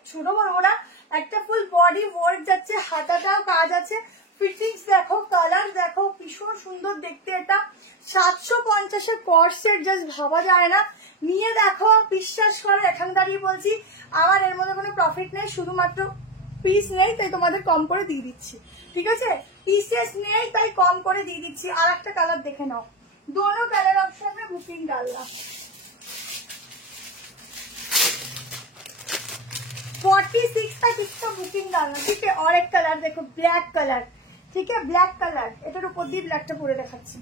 ছোট বলবো না, একটা ফুল বডি ওয়ার্ক যাচ্ছে, হাতাটাও কাজ আছে। ফিটিংস দেখো, কালার দেখো, ভীষণ সুন্দর দেখতে। এটা 750-এর কর্সেট, জাস্ট ভাবা যায় না। নিয়ে দেখো, বিশ্বাস করো, এখানে দাঁড়িয়ে বলছি, আমার এর মধ্যে কোনো প্রফিট নেই, শুধুমাত্র পিস নেই তাই তোমাদের কম করে দিয়ে দিচ্ছি। ঠিক আছে, পিসেস নেই তাই কম করে দিয়ে দিচ্ছি। আর একটা কালার দেখে নাও, दोनों कलर ऑप्शन में बुकिंग डालना। 46 का किसका बुकिंग डालना, ठीक है। और एक कलर देखो, ब्लैक कलर, ठीक है, ब्लैक कलर, এটার উপর দিয়ে ব্ল্যাকটা পরে দেখাচ্ছি।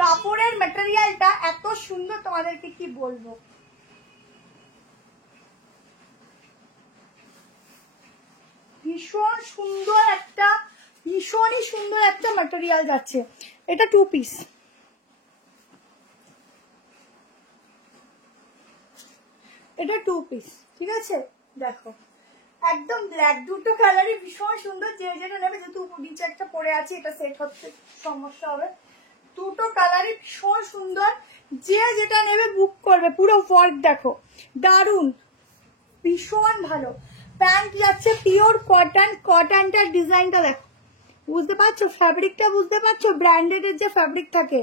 কাপড়ের ম্যাটেরিয়ালটা এত সুন্দর, তোমাদেরকে কি বলবো। ভীষণ সুন্দর একটা, ভীষণই সুন্দর একটা ম্যাটেরিয়াল যাচ্ছে। এটা 2 পিস, এটা 2 পিস, ঠিক আছে। দেখো একদম ব্ল্যাক, দুটো কালারই ভীষণ সুন্দর। যে যেটা নেবে, যেহেতু নিচে একটা পরে আছে, এটা সেট হচ্ছে সমস্যা হবে। দুটো কালারই ভীষণ সুন্দর, যে যেটা নেবে বুক করবে। পুরো ওয়ার্ক দেখো, দারুন, ভীষণ ভালো। প্যান্ট যাচ্ছে পিওর কটন, কটনটার ডিজাইনটা দেখো, বুঝতে পারছো, ফ্যাব্রিকটা বুঝতে পারছো, ব্র্যান্ডেডের যে ফ্যাব্রিক থাকে।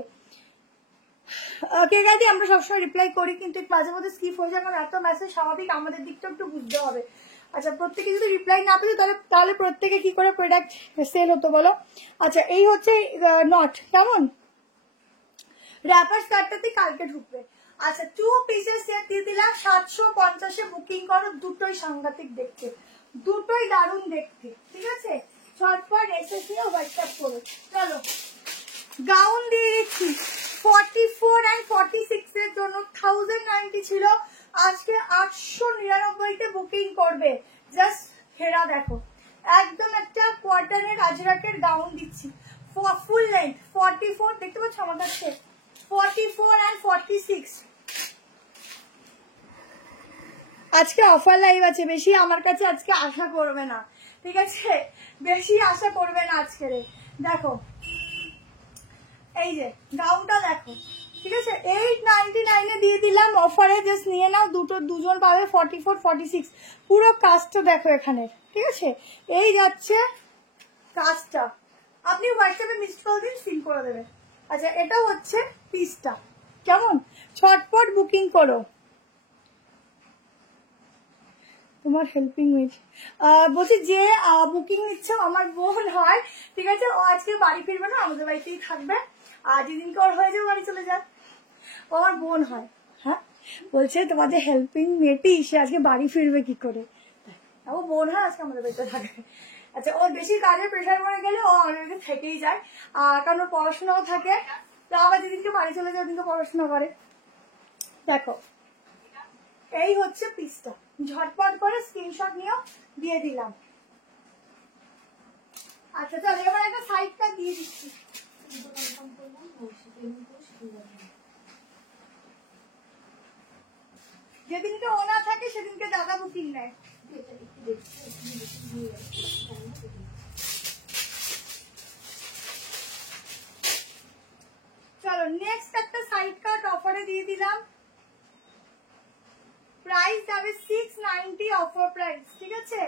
কে গাইতে আমরা সবসময় রিপ্লাই করি, কিন্তু মাঝে মধ্যে স্কিপ হয়ে যায়, কারণ এত মেসেজ, স্বাভাবিক আমাদের দিকটা একটু বুঝতে হবে। আচ্ছা, প্রত্যেকে যদি রিপ্লাই না পেতো তাহলে প্রত্যেকে কি করে প্রোডাক্ট সেল হতো বলো। আচ্ছা, এই হচ্ছে নট, কেমন র্যাপার স্কার্টটাতে কালকে ঢুকবে। আচ্ছা, 2 পিসের সেট দিয়ে দিলাম 750-এ বুকিং করো। দুটোই সাংঘাতিক দেখতে, দুটোই দারুণ দেখতে, ঠিক আছে। ঝটপট এসেছি, হোয়াটসঅ্যাপ করো। চলো গাউন দিয়ে দিচ্ছি 44 and 46 এর জন্য 1090 ছিল, আজকে 899-তে বুকিং করবে। জাস্ট হেরা দেখো, একদম একটা কটনের আজরাকের গাউন দিচ্ছি, ফুল লেন্থ 44, দেখতে পাচ্ছ আমার কাছে 44 and 46। আজকে অফার লাইভ আছে, বেশি আমার কাছে আজকে আশা করবে না, ঠিক আছে, বেশি আশা করবে না আজকে। দেখো এই যে গাউনটা দেখো, ঠিক আছে, 899-এ দিয়ে দিলাম অফারে, জাস্ট নিয়ে নাও। দুজন পাবে 44, 46। পুরো কাজটা দেখো এখানে, ঠিক আছে। এই যাচ্ছে কাজটা, আপনি হোয়াটসঅ্যাপে মিসড কল দিন, সিন করে দেবে। আচ্ছা, এটা হচ্ছে পিসটা, কেমন, ছটপট বুকিং করো। তোমার হেল্পিং উইথ বলছি, যে বুকিং নিচ্ছে আমার বোন হয়, ঠিক আছে। ও আজকে বাড়ি ফিরবে না, আমাদের বাড়িতেই থাকবে। আর যেদিনকে ওর হয়ে যাবে বাড়ি চলে যাক, ও আমার বোন হয়। হ্যাঁ, বলছে তোমাদের হেল্পিং মেয়েটি সে আজকে বাড়ি ফিরবে কি করে, ও বোন হয়, আজকে আমাদের বাড়িতে থাকবে। আচ্ছা, ও বেশি কাজের প্রেশার পড়ে গেলে ও আমাদের বাড়িতে থেকেই যায়, কারণ ওর পড়াশোনাও থাকে। তো আবার যেদিনকে বাড়ি চলে যায় ওদিনকে পড়াশোনা করে। দেখো এই হচ্ছে পিসটা, ঝটপট করে স্ক্রিনশট নিয়েও দিয়ে দিলাম। আচ্ছা, চল এবার একটা সাইডটা দিয়ে দিচ্ছি। যেদিনকে ও না থাকে সেদিনকে দাদা বুকিং নেয়। চলো নেক্সট একটা সাইড কাট অফারে দিয়ে দিলাম, প্রাইস যাবে 690 অফার প্রাইস, ঠিক আছে,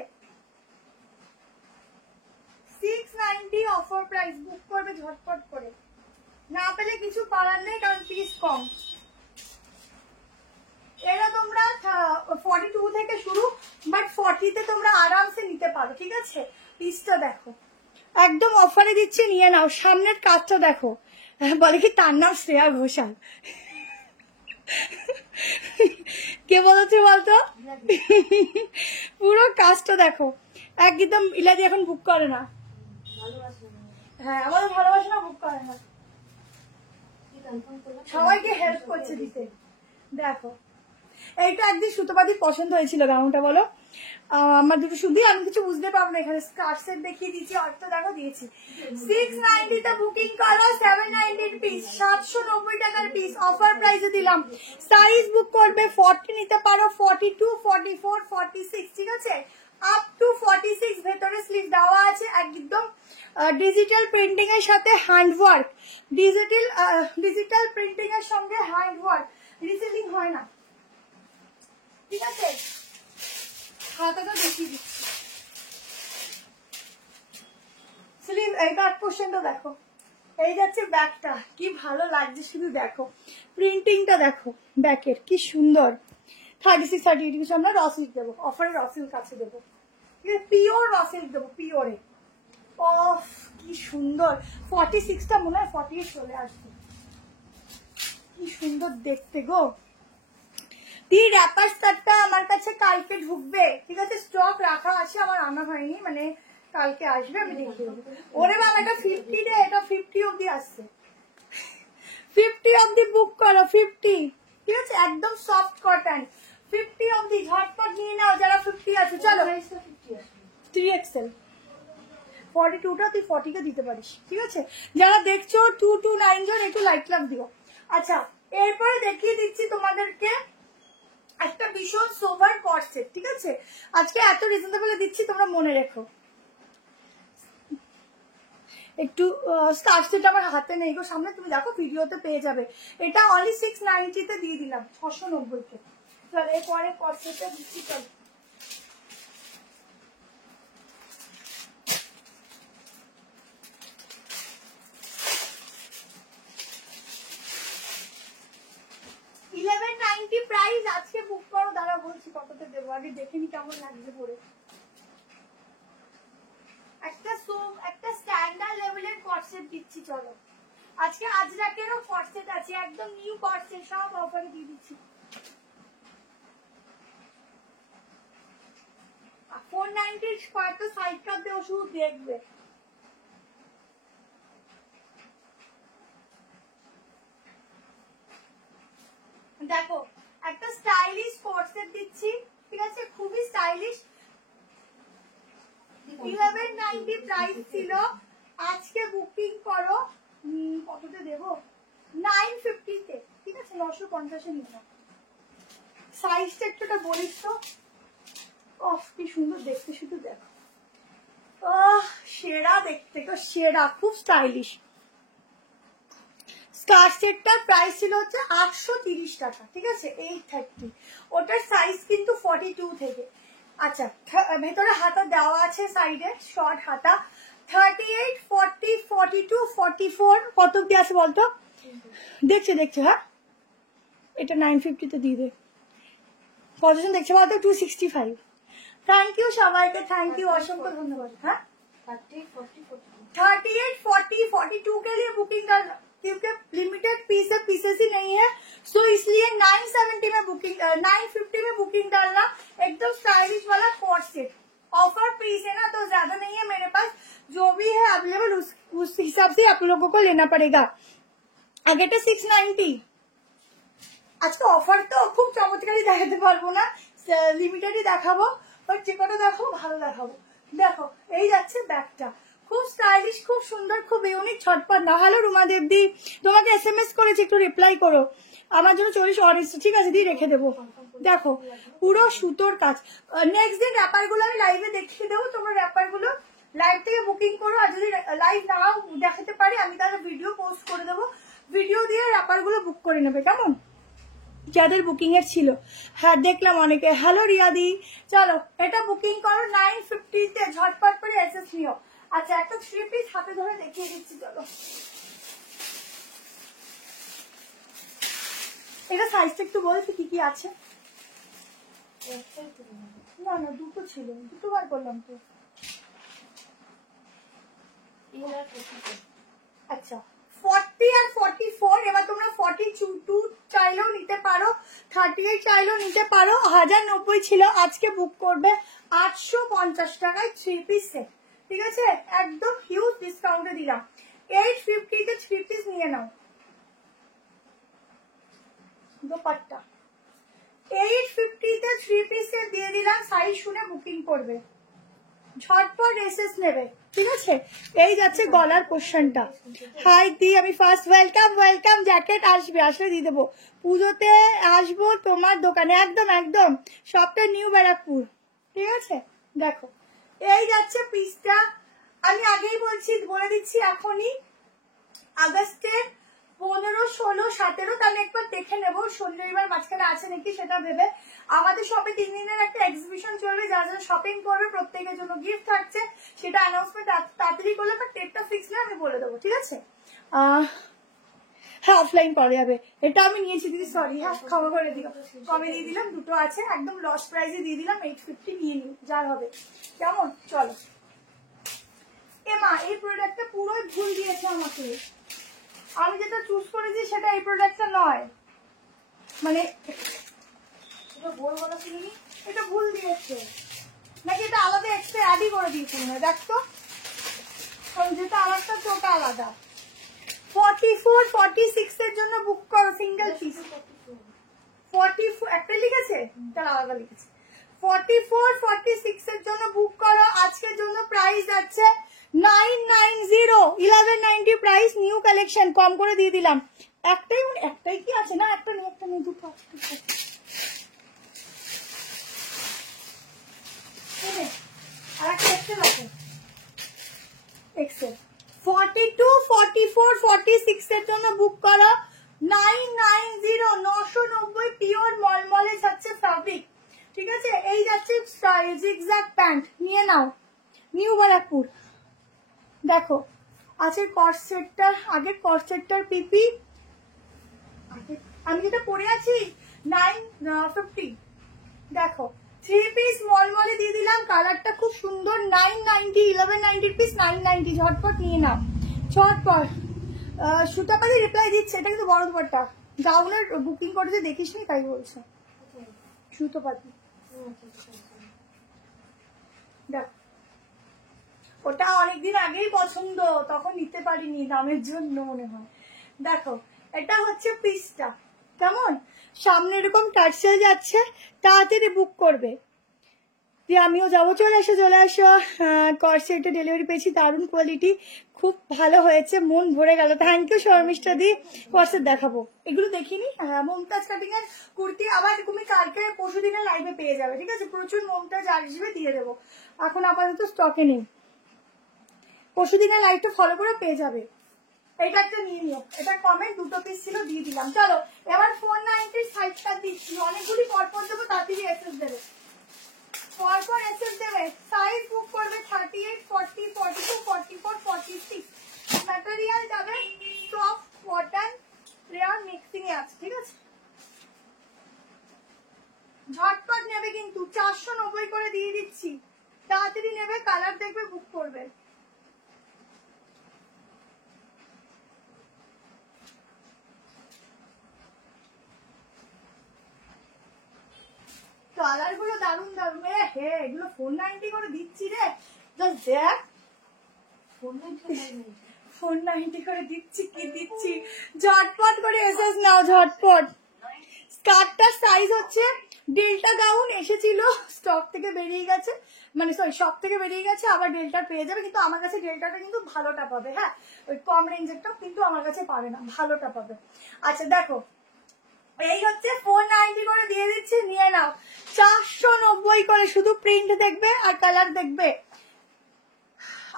690 অফার প্রাইস। বুক করবে ঝটপট করে, না পেলে কিছু করার নেই, কারণ পিস কম। এরা তোমরা 42 থেকে শুরু, বাট 40-তে তোমরা আরামসে নিতে পারো, ঠিক আছে। পিসটা দেখো, একদম অফারে দিচ্ছি, নিয়ে নাও। সামনের কাজটা দেখো, বলে কি তার নাম শ্রেয়া ঘোষাল, কে বলেছে বলতো, পুরো কাজটা দেখো একদম। ইলাদি এখন বুক করে না, হ্যাঁ আমাদের ভালোবাসা না, বুক করে না, সবাইকে হেল্প করছে দিতে। দেখো এইটা একদিন সুতোপাতি পছন্দ হয়েছিল গাউনটা, বলো আমার দুটো শুধু, আমি কিছু বুঝতে পারবো না, এখানে স্কার্ট সেট দেখিয়ে দিচ্ছি, অর্থ দেখো দিয়েছি। 690-তে বুকিং করো, 790 পিস, 790 টাকার পিস, অফার প্রাইসে দিলাম। সাইজ বুক করবে 40 নিতে পারো, 42, 44, 46, ঠিক আছে, আপ টু 46। ভেতরে স্লিভ দেওয়া আছে, একদম ডিজিটাল প্রিন্টিং এর সাথে হ্যান্ড ওয়ার্ক, ডিজিটাল প্রিন্টিং এর সঙ্গে হ্যান্ড ওয়ার্ক, রিসেলিং হয় না, ঠিক আছে। হাতাটা দেখিয়ে দিচ্ছি, স্লিভ এই কাট পোর্শনটা দেখো, এই যাচ্ছে ব্যাকটা, কি ভালো লাগছে শুধু দেখো, প্রিন্টিংটা দেখো ব্যাকের কি সুন্দর। 36, 38 কিছু আমরা র সিল্ক দেবো, অফারে র সিল্ক কাছে দেবো, ঠিক আছে, পিওর র সিল্ক দেবো, পিওরে। অফ কি সুন্দর, 46টা মনে হয় 48 চলে আসবে, কি সুন্দর দেখতে গো। দি র্যাপার স্টারটা আমার কাছে কালকে ঢুকবে, ঠিক আছে? স্টক রাখা আছে, আমার আনা হয়নি, মানে কালকে আসবে, আমি দেখিয়ে দেবো। ওরে বাবা, এটা 50 রে, এটা 50 অব্দি আসছে, 50 অব্দি বুক করো, 50, ঠিক আছে? একদম সফট কটন, 50 অব্দি ঝটপট নিয়ে নাও যারা 50 আছে। চলো 3XL 42টা তুই 40 কে দিতে পারিস, ঠিক আছে? যারা দেখছো 229 জন একটু লাইক লাভ দিও। আচ্ছা, এরপরে দেখিয়ে দিচ্ছি তোমাদেরকে একটা ভীষণ সোভার কর্সেট, ঠিক আছে? আজকে এত রিজনেবল দিচ্ছি, তোমরা মনে রেখো। একটু স্টার সেট আমার হাতে নেই গো, সামনে তুমি দেখো, ভিডিওতে পেয়ে যাবে। এটা অনলি 690 তে দিয়ে দিলাম, 690 কে। চল এরপরে কর্সেটটা দিচ্ছি। চল $1190 প্রাইস, আজকে বুক করো। দাঁড়া বলছি কততে দেবো, আগে দেখে নি কেমন লাগছে পরে। একটা স্ট্যান্ডার্ড লেভেলের কর্সেট দিচ্ছি, চলো। আজকে আজরাকেরও কর্সেট আছে, একদম নিউ কর্সেট, সব অফারে দিয়ে দিচ্ছি। 490 কয়েকটা সাইড কাট দিয়ে ওষুধ দেখবে। দেখো একটা স্টাইলিশ কর্সেট দিচ্ছি, ঠিক আছে? খুবই স্টাইলিশ। 1190 প্রাইস ছিল, আজকে বুকিং করো। কততে দেবো? 950 তে, ঠিক আছে? 950 এ নিলাম। সাইজটা একটুটা বলিস তো। ওহ কি সুন্দর দেখতে, শুধু দেখো। সেরা দেখতে গো, সেরা, খুব স্টাইলিশ। স্টার সেটটার প্রাইস ছিল হচ্ছে 830 টাকা, ঠিক আছে? 830। ওটার সাইজ কিন্তু 42 থেকে। আচ্ছা, ভেতরে হাতা দেওয়া আছে, সাইডে শর্ট হাতা। 38, 40, 42, 44 কত অব্দি আছে বলতো? দেখছে হ্যাঁ, এটা 950 তে দিয়ে দে। কতজন দেখছে বলতো? 265। থ্যাংক ইউ সবাইকে, থ্যাংক ইউ, অসংখ্য ধন্যবাদ। हाँ 38, 40, 42 के लिए बुकिंग करना, क्योंकि लिमिटेड पीसेस ही नहीं है, सो इसलिए 970 में बुकिंग, 950 में बुकिंग डालना। एकदम स्टाइलिश वाला कॉर्ड सेट, ऑफर पीस है ना, तो ज्यादा नहीं है मेरे पास, जो भी है अवेलेबल उस हिसाब से आप लोगों को लेना पड़ेगा। आगे तो 690। আজকে অফার তো খুব চমৎকারই দেখাতে পারবো না, লিমিটেডই দেখাবো, বাট যে কটা দেখাবো ভালো দেখাবো। দেখো এই যাচ্ছে ব্যাগটা, খুব স্টাইলিশ, খুব সুন্দর, খুব ইউনিক। ছটপট না হলো। রুমা দেবদি তোমাকে SMS করেছি, একটু রিপ্লাই করো। আমার জন্য 40 অর্ডার, ঠিক আছে? দিয়ে রেখে দেবো। দেখো পুরো সুতোর কাজ। নেক্সট দিন র্যাপার গুলো আমি লাইভে দেখিয়ে দেবো, তোমরা র্যাপার গুলো লাইভ থেকে বুকিং করো। আর যদি লাইভ নাও দেখাতে পারি, আমি তাহলে ভিডিও পোস্ট করে দেবো, ভিডিও দিয়ে র্যাপার গুলো বুক করে নেবে, কেমন? যাদের বুকিং এর ছিল। হ্যাঁ দেখলাম অনেকে। হ্যালো রিয়াদি, চলো এটা বুকিং করো 950 তে, ঝটপট করে এসএস নিও। আচ্ছা, একটা 3 পিস হাতে ধরে দেখিয়ে দিচ্ছি, চলো। এটা সাইজটা একটু বলছি কি কি আছে। না না, দুটো ছিল, দুটো বার করলাম তো। আচ্ছা 40 আর 44, এবার তোমরা 42 চাইলেও নিতে পারো, 38 চাইলেও নিতে পারো। 1090 ছিল, আজকে বুক করবে 850 টাকায় 3 পিস সেট, ঠিক আছে? একদম হিউজ ডিসকাউন্টে দিলাম। 850 তে 3 পিস নিয়ে নাও। দোপাট্টা 850 তে 3 পিসে দিয়ে দিলাম, সাইজ শুনে বুকিং করবে, ঝটপট এসএস নেবে, ঠিক আছে? এই যাচ্ছে গলার পোর্শনটা। হাই দি, আমি ফার্স্ট ওয়েলকাম, ওয়েলকাম। জ্যাকেট আসবে, আসলে দিয়ে দেবো। পুজোতে আসবো তোমার দোকানে, একদম একদম, সবটা নিউ ব্যারাকপুর, ঠিক আছে? দেখো এই যাচ্ছে পিসটা, আমি আগেই বলে দিচ্ছি এখনই, আগস্টের 15, 16, 17, তাহলে একবার দেখে নেবো শনিবার মাঝখানে আছে নাকি সেটা ভেবে। আমাদের শপে 3 দিনের একটা এক্সিবিশন চলবে, যারা যারা শপিং করবে প্রত্যেকের জন্য গিফট থাকছে, সেটা অ্যানাউন্সমেন্ট তাড়াতাড়ি করলে, বাট ডেটটা ফিক্স না, আমি বলে দেবো, ঠিক আছে? হ্যাঁ অফলাইন করা যাবে। এটা আমি নিয়েছি দিদি, সরি, হ্যাঁ ক্ষমা করে দিও। কবে দিয়ে দিলাম? দুটো আছে, একদম লস প্রাইসে দিয়ে দিলাম, 850 নিয়ে নিই, যার হবে, কেমন? চলো। মা এই প্রোডাক্টটা পুরোই ভুল দিয়েছে আমাকে, আমি যেটা চুজ করেছি সেটা এই প্রোডাক্টটা নয়, মানে এটা গোল গলা ছিল নি? এটা ভুল দিয়েছে নাকি এটা আলাদা এক্সট্রা অ্যাডই করে দিয়েছে মনে হয়, দেখ তো। কারণ যেটা আলাদা ওটা আলাদা। 44 46 এর জন্য বুক করো সিঙ্গেল পিস। 44 একটা লিখেছে, তার আলাদা লিখেছে। 44 46 এর জন্য বুক করো। আজকের জন্য প্রাইস আছে 990 1190 প্রাইস, নিউ কালেকশন, কম করে দিয়ে দিলাম। একটাই কি আছে না, একটা নেই দুটো আছে। আর একটা এক্সেল আছে, এক্সেল 42 44 46 এর জন্য বুক করো। 990 990 পিওর মলমলে যাচ্ছে ফ্যাব্রিক, ঠিক আছে। এই যাচ্ছে জিগজ্যাগ প্যান্ট, নিয়ে নাও, নিউ বারাকপুর। দেখো আছে কর্সেটটার, আগের কর্সেটটার পিপি আমি যেটা পরে আছি 950। দেখো 3 পিস মলমলে দিয়ে দিলাম, কালারটা খুব সুন্দর। 990 1190 পিস 990, ঝটপট নিয়ে নাও ঝটপট। সুতাপাতি রিপ্লাই দিচ্ছে, এটা কিন্তু বড় দুপাট্টা। গাউনের বুকিং করেছে দেখিস নি তাই বলছো। সুতোপাতি দেখ, ওটা অনেকদিন আগেই পছন্দ, তখন নিতে পারিনি দামের জন্য মনে হয়। দেখো এটা হচ্ছে পিসটা কেমন, সামনে এরকম টার্সেল যাচ্ছে, তাড়াতাড়ি বুক করবে। আমিও যাবো, চলে আসো। কর্সেটে ডেলিভারি পেয়েছি, দারুণ কোয়ালিটি, খুব ভালো হয়েছে, মন ভরে গেল। থ্যাংক ইউ শর্মিষ্ঠা দি। কর্সেট দেখাবো, এগুলো দেখিনি। মমতাজ কাটিং এর কুর্তি আবার তুমি কালকে পরশু দিনের লাইভে পেয়ে যাবে, ঠিক আছে। প্রচুর মমতাজ আসবে, দিয়ে দেবো, এখন আপাতত স্টকে নেই। পরশু দিনের লাইভটা ফলো করে পেয়ে যাবে। এটা একটা নিয়ে নিও, এটা কমেন্ট, দুটো পিস ছিল, দিয়ে দিলাম। চলো এবার 490 সাইজটা দিচ্ছি, অনেকগুলি পরপর দেবো, তাড়াতাড়ি এসএস দেবে, পরপর এসএস দেবে। সাইজ বুক করবে 38 40 42 44 46। ম্যাটেরিয়াল যাবে সফট কটন রেয়ার মিক্সিং এ আছে, ঠিক আছে। ঝটপট নেবে কিন্তু, 490 করে দিয়ে দিচ্ছি, তাড়াতাড়ি নেবে, কালার দেখবে, বুক করবে। কালার গুলো দারুন দারুন। হে এগুলো 490 করে দিচ্ছি রে, জাস্ট দেখ 490 করে দিচ্ছি, কি দিচ্ছি। ঝটপট করে এসএস নাও, ঝটপট। স্কার্টটার সাইজ হচ্ছে ডেল্টা গাউন, এসেছিল স্টক থেকে বেরিয়ে গেছে, মানে সরি শপ থেকে বেরিয়ে গেছে, আবার ডেল্টা পেয়ে যাবে। কিন্তু আমার কাছে ডেল্টাটা কিন্তু ভালোটা পাবে, হ্যাঁ ওই কম রেঞ্জেরটা কিন্তু আমার কাছে পাবে না, ভালোটা পাবে। আচ্ছা দেখো এই হচ্ছে 490 করে দিয়ে দিচ্ছি, নিয়ে নাও। 490 করে, শুধু প্রিন্ট দেখবে আর কালার দেখবে।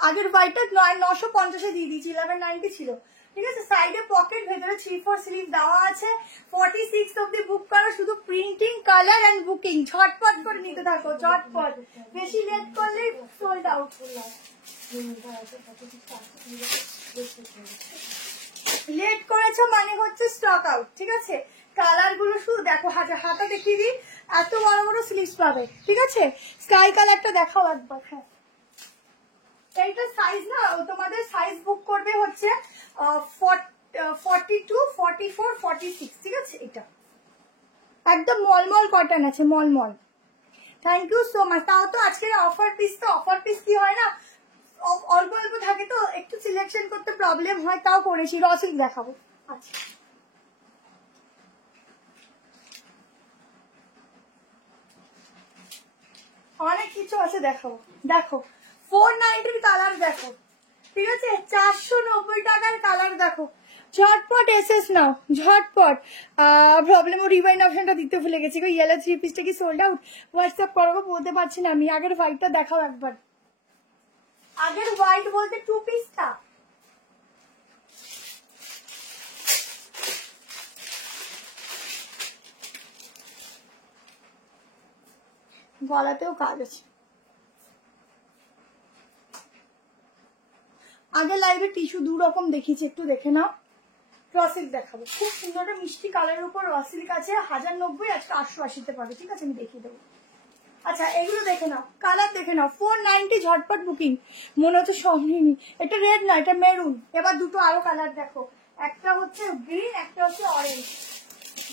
আগের হোয়াইটটা 950 দিয়ে দিয়েছি, 1190 ছিল, ঠিক আছে। সাইডে পকেট, ভেতরে 3/4 স্লিভ দেওয়া আছে। 46 অব্দি বুক করো, শুধু প্রিন্টিং, কালার এন্ড বুকিং, ঝটপট করে নিতে থাকো, ঝটপট, বেশি লেট করলেই সোল্ড আউট। লেট করেছো মানে হচ্ছে স্টক আউট, ঠিক আছে। কালার গুলো শুধু দেখো, হাতা দেখিয়ে দিই, এত বড় বড় স্লিভস পাবে, ঠিক আছে। স্কাই কালারটা দেখাও একবার। হ্যাঁ এইটা সাইজ না, তোমাদের সাইজ বুক করবে হচ্ছে 42 44 46, ঠিক আছে। এটা একদম মলমল কটন আছে, মলমল। Thank you so much. তাও তো আজকের অফার পিস, তো অফার পিস কি হয় না, অল্প অল্প থাকে তো একটু সিলেকশন করতে প্রবলেম হয়, তাও করেছি। রসিক দেখাবো, আচ্ছা অনেক কিছু আছে দেখাবো। দেখো 490 কালার দেখো, ঠিক আছে। 490 টাকার কালার দেখো, ঝটপট এসএস নাও, ঝটপট। প্রবলেম ও রিভাইন্ড অপশনটা দিতে ভুলে গেছি, ইয়েলো 3 পিসটা কি সোল্ড আউট, হোয়াটসঅ্যাপ করবো, বলতে পারছি না আমি। আগের হোয়াইটটা দেখাও একবার, আগের হোয়াইট বলতে 2 পিসটা। গলাতেও কাজ আছে। আগে লাইভে টিস্যু 2 রকম দেখিয়েছি, একটু দেখে নাও। রসিক দেখাবো, খুব সুন্দর একটা মিষ্টি কালারের উপর রসিক আছে, 1090, আজকে 880 পাবে, ঠিক আছে, আমি দেখিয়ে দেবো। আচ্ছা এগুলো দেখে নাও, কালার দেখে নাও। 490 ঝটপট বুকিং। মনে হচ্ছে সমনি, এটা রেড না, এটা মেরুন। এবার দুটো আরো কালার দেখো, একটা হচ্ছে গ্রিন, একটা হচ্ছে অরেঞ্জ।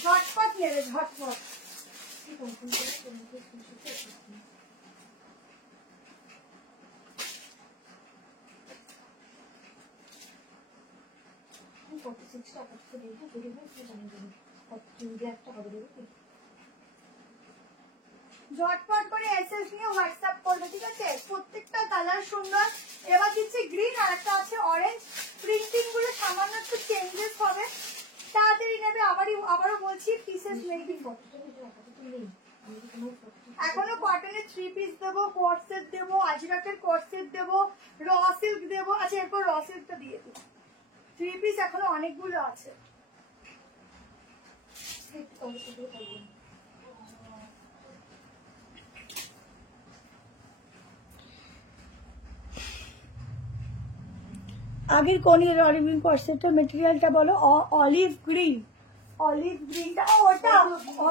ঝটপট নেবে, ঝটপট। দেখছি কনফার্ম করে তোমাকে স্ক্রিনশটে পাঠাচ্ছি। আমি 46 টা আপাতত দেখবো, যদি হয় তুমি জানিয়ে দেবে। ব্ল্যাকটা হবে দেবো কি? ঝটপট করে এসএস নিয়ে হোয়াটসঅ্যাপ করবে, ঠিক আছে? প্রত্যেকটা কালার সুন্দর। এবার দিচ্ছি গ্রিন, আর একটা আছে অরেঞ্জ। প্রিন্টিং গুলো সামান্য একটু চেঞ্জেস হবে, তাড়াতাড়ি নেবে। আবারও বলছি পিসেস নেই কিন্তু। আপাতত নেই, আমি তোমার এখনো কটনের 3 পিস দেবো, কোট সেট দেবো, আজরাকের কোট সেট দেবো, র সিল্ক দেবো। আচ্ছা, এরপর র সিল্কটা দিয়ে দিই। 3 পিস এখনো অনেকগুলো আছে। একটু কলেজ থেকে পাবো। আগের কোন অলিভ কর্সেটের মেটেরিয়ালটা বলো? Olive green. অলিভ গ্রিনটা ওটা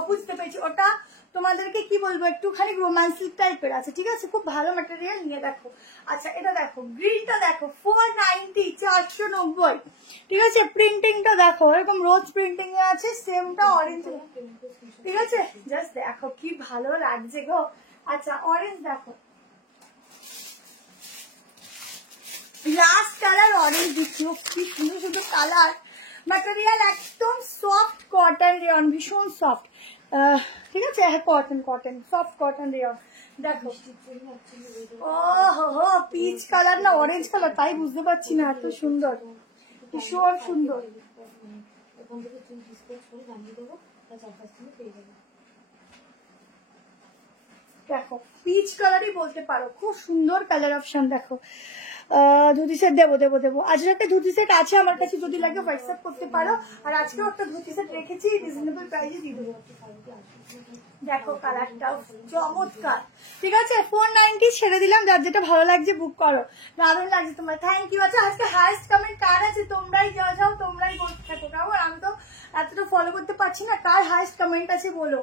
বুঝতে পেরেছি। ওটা তোমাদেরকে কি বলবো, একটুখানি রোমান্সিক টাইপের আছে, ঠিক আছে? খুব ভালো ম্যাটেরিয়াল, নিয়ে দেখো। আচ্ছা, এটা দেখো, গ্রিনটা দেখো 490, 490, ঠিক আছে? প্রিন্টিংটা দেখো, এরকম রোজ প্রিন্টিং এ আছে, সেমটা অরেঞ্জ, ঠিক আছে? জাস্ট দেখো কি ভালো লাগছে গো। আচ্ছা, অরেঞ্জ দেখো, লাস্ট কালার অরেঞ্জ দিচ্ছি। কি সুন্দর সুন্দর কালার। ম্যাটেরিয়াল একদম সফট কটন রেয়ন, ভীষণ সফট, ঠিক আছে? হ্যাঁ, কটন সফট কটন রেয়ন। দেখো, ও হো, পিচ কালার না অরেঞ্জ কালার, তাই বুঝতে পারছি না, এত সুন্দর, ভীষণ সুন্দর। ওখান থেকে তুমি ডিসপ্যাচ করে জানিয়ে দেবো, তার 4-5 দিনে পেয়ে যাবে। দেখো, পিচ কালারই বলতে পারো, খুব সুন্দর কালার অপশন। দেখো, ধুতি সেট দেবো। আজকে একটা ধুতি সেট আছে আমার কাছে, যদি লাগে হোয়াটসঅ্যাপ করতে পারো। আর আজকেও একটা ধুতি সেট রেখেছি, রিজনেবল প্রাইসে দিয়ে দেবো। দেখো কালারটাও চমৎকার, ঠিক আছে? 490 ছেড়ে দিলাম, যার যেটা ভালো লাগছে বুক করো। দারুণ লাগছে তোমার, থ্যাংক ইউ। আচ্ছা, আজকে হাইস্ট কমেন্ট কার আছে? তোমরাই যাও, তোমরাই বলতে থাকো, কারণ আমি তো এতটা ফলো করতে পারছি না। কার হাইস্ট কমেন্ট আছে বলো।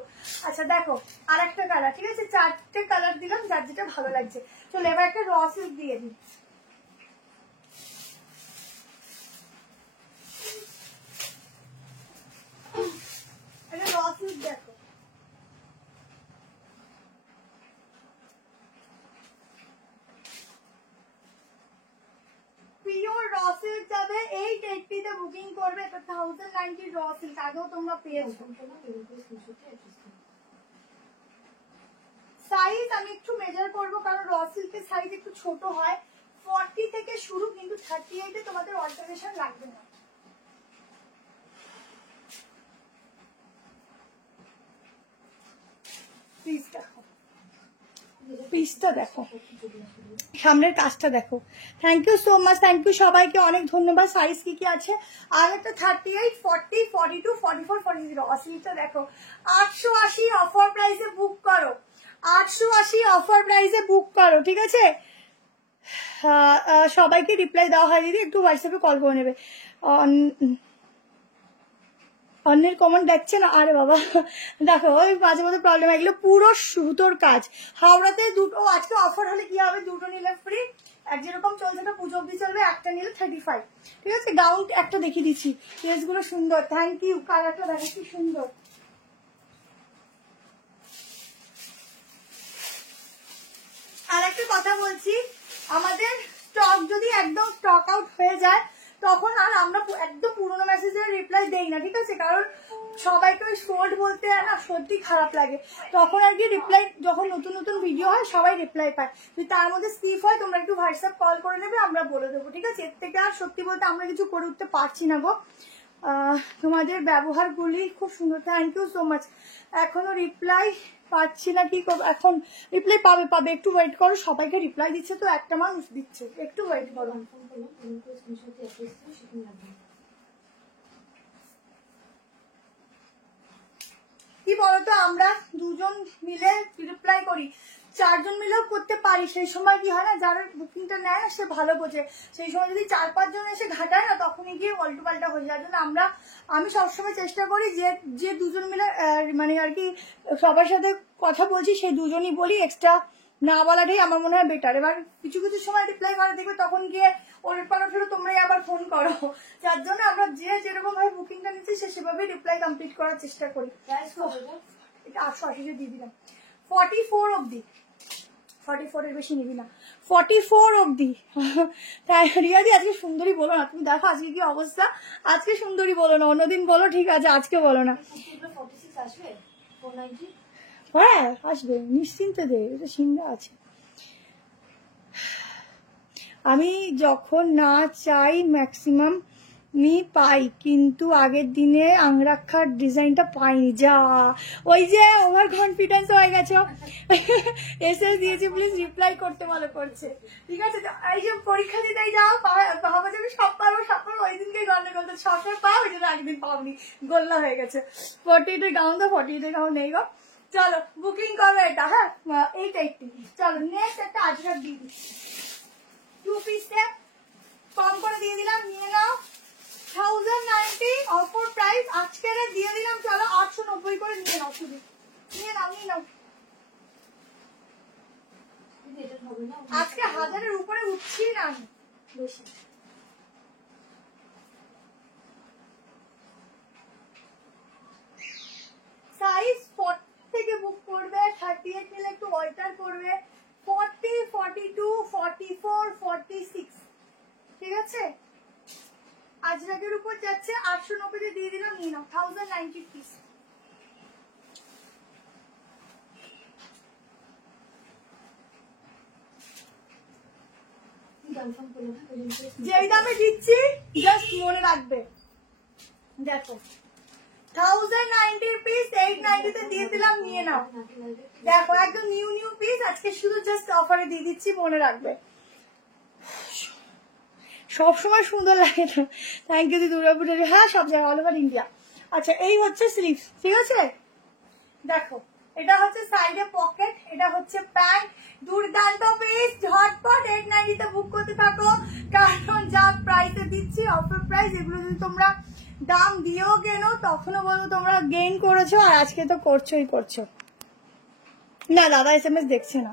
আচ্ছা দেখো, আর একটা কালার, ঠিক আছে? 4টে কালার দিলাম, যার যেটা ভালো লাগছে। চলো এবার একটা র সিল্ক দিয়ে দিই। এটা র সিল্ক দেখো, পিওর র সিল্ক যাবে 880 তে বুকিং করবে। এটা 1090 র সিল্ক, আগেও তোমরা পেয়েছো। সাইজ আমি একটু মেজার করবো, কারণ র সিল্কের সাইজ একটু ছোট হয়। 40 থেকে শুরু, কিন্তু 38 এ তোমাদের অল্টারেশন লাগবে না। প্লিজ দেখো, পিসটা দেখো, সামনের কাজটা দেখো। Thank you so much, thank you সবাইকে, অনেক ধন্যবাদ। সাইজ কি কি আছে? আর একটা 38, 40, 42, 44, 40। অসলিটা দেখো, 880 অফার প্রাইসে বুক করো, 880 অফার প্রাইসে বুক করো, ঠিক আছে? সবাইকে রিপ্লাই দেওয়া হয় দিদি, একটু হোয়াটসঅ্যাপে কল করে নেবে। অন্যের কমেন্ট দেখছে না? আরে বাবা, দেখো ওই মাঝে মাঝে প্রবলেম। এগুলো পুরো সুতোর কাজ। হাওড়াতে দুটো, আজকে অফার হলে কি হবে, দুটো নিলে ফ্রি। এক যেরকম চলছে না, পুজো অব্দি চলবে, একটা নিলে 35, ঠিক আছে? গাউন একটা দেখিয়ে দিচ্ছি, ড্রেসগুলো সুন্দর। Thank you. কালারটা দেখো কি সুন্দর। আর একটা কথা বলছি, আমাদের স্টক যদি একদম স্টক আউট হয়ে যায়, তখন আর আমরা একদম পুরোনো মেসেজের রিপ্লাই দেই না, ঠিক আছে? কারণ সবাইকে ওই শোর্ট বলতে না সত্যি খারাপ লাগে। তখন আর কি রিপ্লাই, যখন নতুন নতুন ভিডিও হয় সবাই রিপ্লাই পায়। যদি তার মধ্যে স্কিপ হয়, তোমরা একটু হোয়াটসঅ্যাপ কল করে নেবে, আমরা বলে দেবো, ঠিক আছে? এর থেকে আর সত্যি বলতে আমরা কিছু করে উঠতে পারছি না গো। তোমাদের ব্যবহারগুলি খুব সুন্দর, থ্যাংক ইউ সো মাচ। এখনো রিপ্লাই পাচ্ছি না, কি করবো এখন? রিপ্লাই পাবে, একটু ওয়েট করো। সবাইকে রিপ্লাই দিচ্ছে তো, একটা মানুষ দিচ্ছে, একটু ওয়েট করো। কি বলতো, আমরা দুজন মিলে রিপ্লাই করি, 4 জন মিলেও করতে পারি। সেই সময় কি হয় না, যারা বুকিংটা নেয় না সে ভালো বোঝে। সেই সময় যদি 4-5 জন এসে ঘাটায় না, তখনই গিয়ে উল্টো পাল্টা হয়ে যায়। জন্য আমি সবসময় চেষ্টা করি যে দুজন মিলে মানে আর কি সবার সাথে কথা বলছি, সেই দুজনই বলি। এক্সট্রা না বলাটাই আমার মনে হয় বেটার। এবার কিছু কিছু সময় রিপ্লাই করা দেখবে, তখন গিয়ে ওলট পালট হলে তোমরাই আবার ফোন করো। যার জন্য আমরা যেরকম ভাবে বুকিংটা নিচ্ছি, সেভাবে রিপ্লাই কমপ্লিট করার চেষ্টা করি। 880 দিয়ে দিলাম। 44 অবধি, 44 এর বেশি নিবি না, 44 অবধি। তাই রিয়াদি আজকে সুন্দরী বলো না, তুমি দেখো আজকে কি অবস্থা, আজকে সুন্দরী বলো না, অন্যদিন বলো ঠিক আছে, আজকে বলো না। হ্যাঁ আসবে, নিশ্চিন্তে দে, এটা সিংহা আছে। আমি যখন না চাই ম্যাক্সিমাম মি পাই, কিন্তু আগের দিনে আংরাক্ষার ডিজাইনটা পাইনি। যা ওই যে ওভার কনফিডেন্স হয়ে গেছো। এসএস দিয়েছি, প্লিজ রিপ্লাই করতে ভালো করছে, ঠিক আছে। এই যে পরীক্ষা দিতে যাও, ভাবা যাবে সব পাবো সব পাবো, ওই দিনকে গন্ডগোল, তো সবসময় পাও, ওই জন্য একদিন পাওনি, গোল্লা হয়ে গেছে। 48 গাউন তো 48 গাউন নেই গো। চলো বুকিং করো এটা, হ্যাঁ 880। চলো নেক্সট একটা আজরাক দিয়ে দিই, 2 পিসে কম করে দিয়ে দিলাম, নিয়ে নাও। 1090 অফার প্রাইস, আজকে দিয়ে দিলাম চলো 890 করে নিয়ে নাও, শুধু নিয়ে নাও, নিয়ে নাও। আজকে 1000-এর উপরে উঠছি না আমি বেশি। সাইজ 40 থেকে বুক করবে, 38 নিলে একটু অল্টার করবে, 40, 42, 44, 46, ঠিক আছে। আজরাকের উপর যাচ্ছে 890 দিয়ে দিলাম, নিয়ে নাও 1090 পিস। যেই দামে দিচ্ছি জাস্ট মনে রাখবে, দেখো 1090 পিস 890 তে দিয়ে দিলাম, নিয়ে নাও। দেখো একদম নিউ নিউ পিস, আজকে শুধু জাস্ট অফারে দিয়ে দিচ্ছি, মনে রাখবে। সবসময় সুন্দর লাগে না, থ্যাংক ইউ দুর্গাপুরের, হ্যাঁ সব জায়গায় অল ওভার ইন্ডিয়া। আচ্ছা এই হচ্ছে স্লিভস, ঠিক আছে। দেখো এটা হচ্ছে সাইডে পকেট, এটা হচ্ছে প্যান্ট, দুর্দান্ত পিস, ঝটপট 890 তে বুক করতে থাকো, কারণ যা প্রাইসে দিচ্ছি অফার প্রাইস, এগুলো যদি তোমরা দাম দিয়েও কেনো তখনও বলবো তোমরা গেইন করেছো, আর আজকে তো করছোই করছো। না দাদা SMS দেখছে না,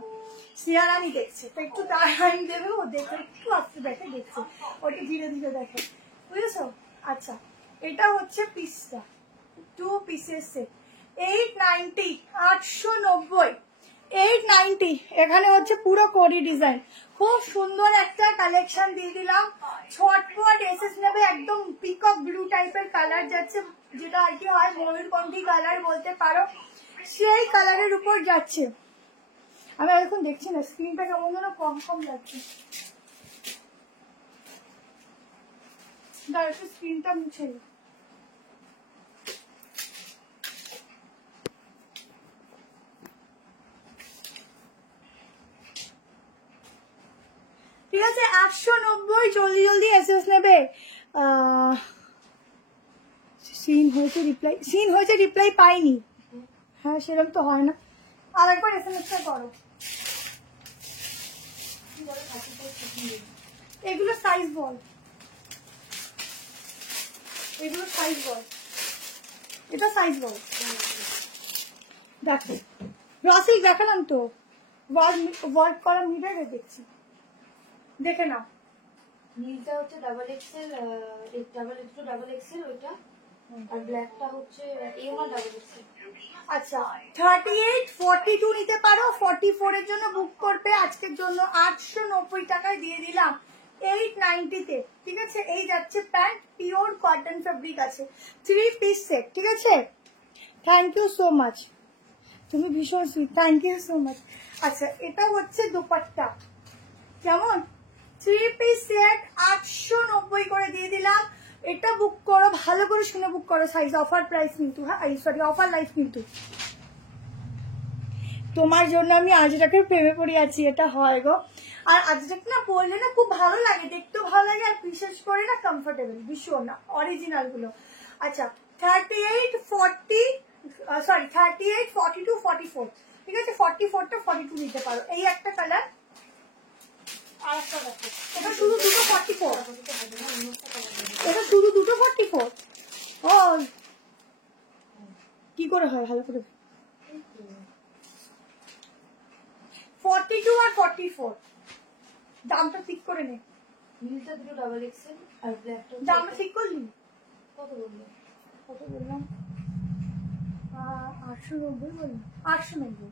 সিয়ারানি দেখছে, তো একটু টাইম দেবে, ও দেখে একটু আসতে দেখে দেখছে, ওটা ধীরে ধীরে দেখে, বুঝেছো। আচ্ছা এটা হচ্ছে পিসটা, 2 পিসের সেট, 890, 890, 890। এখানে হচ্ছে পুরো কোরি ডিজাইন, খুব সুন্দর একটা কালেকশন দিয়ে দিলাম। ছটপট এসএস নেবে, একদম পিকক ব্লু টাইপের কালার যাচ্ছে, যেটা আর কি হয় ময়ূরকণ্ঠী কালার বলতে পারো, সেই কালারের উপর যাচ্ছে। আমি এখন দেখছি না, স্ক্রিনটা কেমন যেন কম কম যাচ্ছে, দাঁড়া একটু স্ক্রিনটা মুছে নিই। ঠিক আছে 890, জলদি জলদি এসএস নেবে। সিন হয়েছে রিপ্লাই পাইনি, হ্যাঁ সেরকম তো হয় না, আর একবার এসএমএসটা করো। এগুলো সাইজ বল, এগুলো সাইজ বল, এটা সাইজ বল। দেখো রসিক দেখালাম তো, ওয়ার্ক করা মিটারে দেখছি, দেখে নাও। নীলটা হচ্ছে ডাবল এক্সেল, ডাবল এক্সেল ওইটা, আর ব্ল্যাকটা হচ্ছে এম আর ডাবল এক্সেল। আচ্ছা 38, 42 নিতে পারো, 44 এর জন্য বুক করবে, আজকের জন্য 890 টাকায় দিয়ে দিলাম 890 তে, ঠিক আছে। এই যাচ্ছে প্যান্ট, পিওর কটন ফেব্রিক আছে, 3 পিস সেট, ঠিক আছে। থ্যাংক ইউ সো মাচ, তুমি ভীষণ sweet, thank you so much. আচ্ছা এটা হচ্ছে দুপাট্টা, কেমন, 3 পিস সেট 890 করে দিয়ে দিলাম। এটা বুক করো, ভালো করে শুনে বুক করো, সাইজ অফার প্রাইস কিন্তু, হ্যাঁ সরি অফার লাইফ কিন্তু। তোমার জন্য আমি আজরাকে প্রেমে পড়ে আছি, এটা হয় গো। আর আজরাক না পরলে না খুব ভালো লাগে, দেখতেও ভালো লাগে, আর বিশেষ করে না কমফোর্টেবল ভীষণ, না অরিজিনাল গুলো। আচ্ছা 38, 40, সরি 38, 42, 44, ঠিক আছে। 44টা 42 নিতে পারো, এই একটা কালার, আর একটা দেখো, এটা শুধু দুটো 44, এটা শুধু দুটো 44। ও কি করে হয়, ভালো করে 42 আর 44 দামটা ঠিক করে নে। নীলটা দুটো ডাবল এক্সেল আর ব্ল্যাকটা দামটা ঠিক করলি? কত বললো? কত বললাম, 890 বলুন, 890।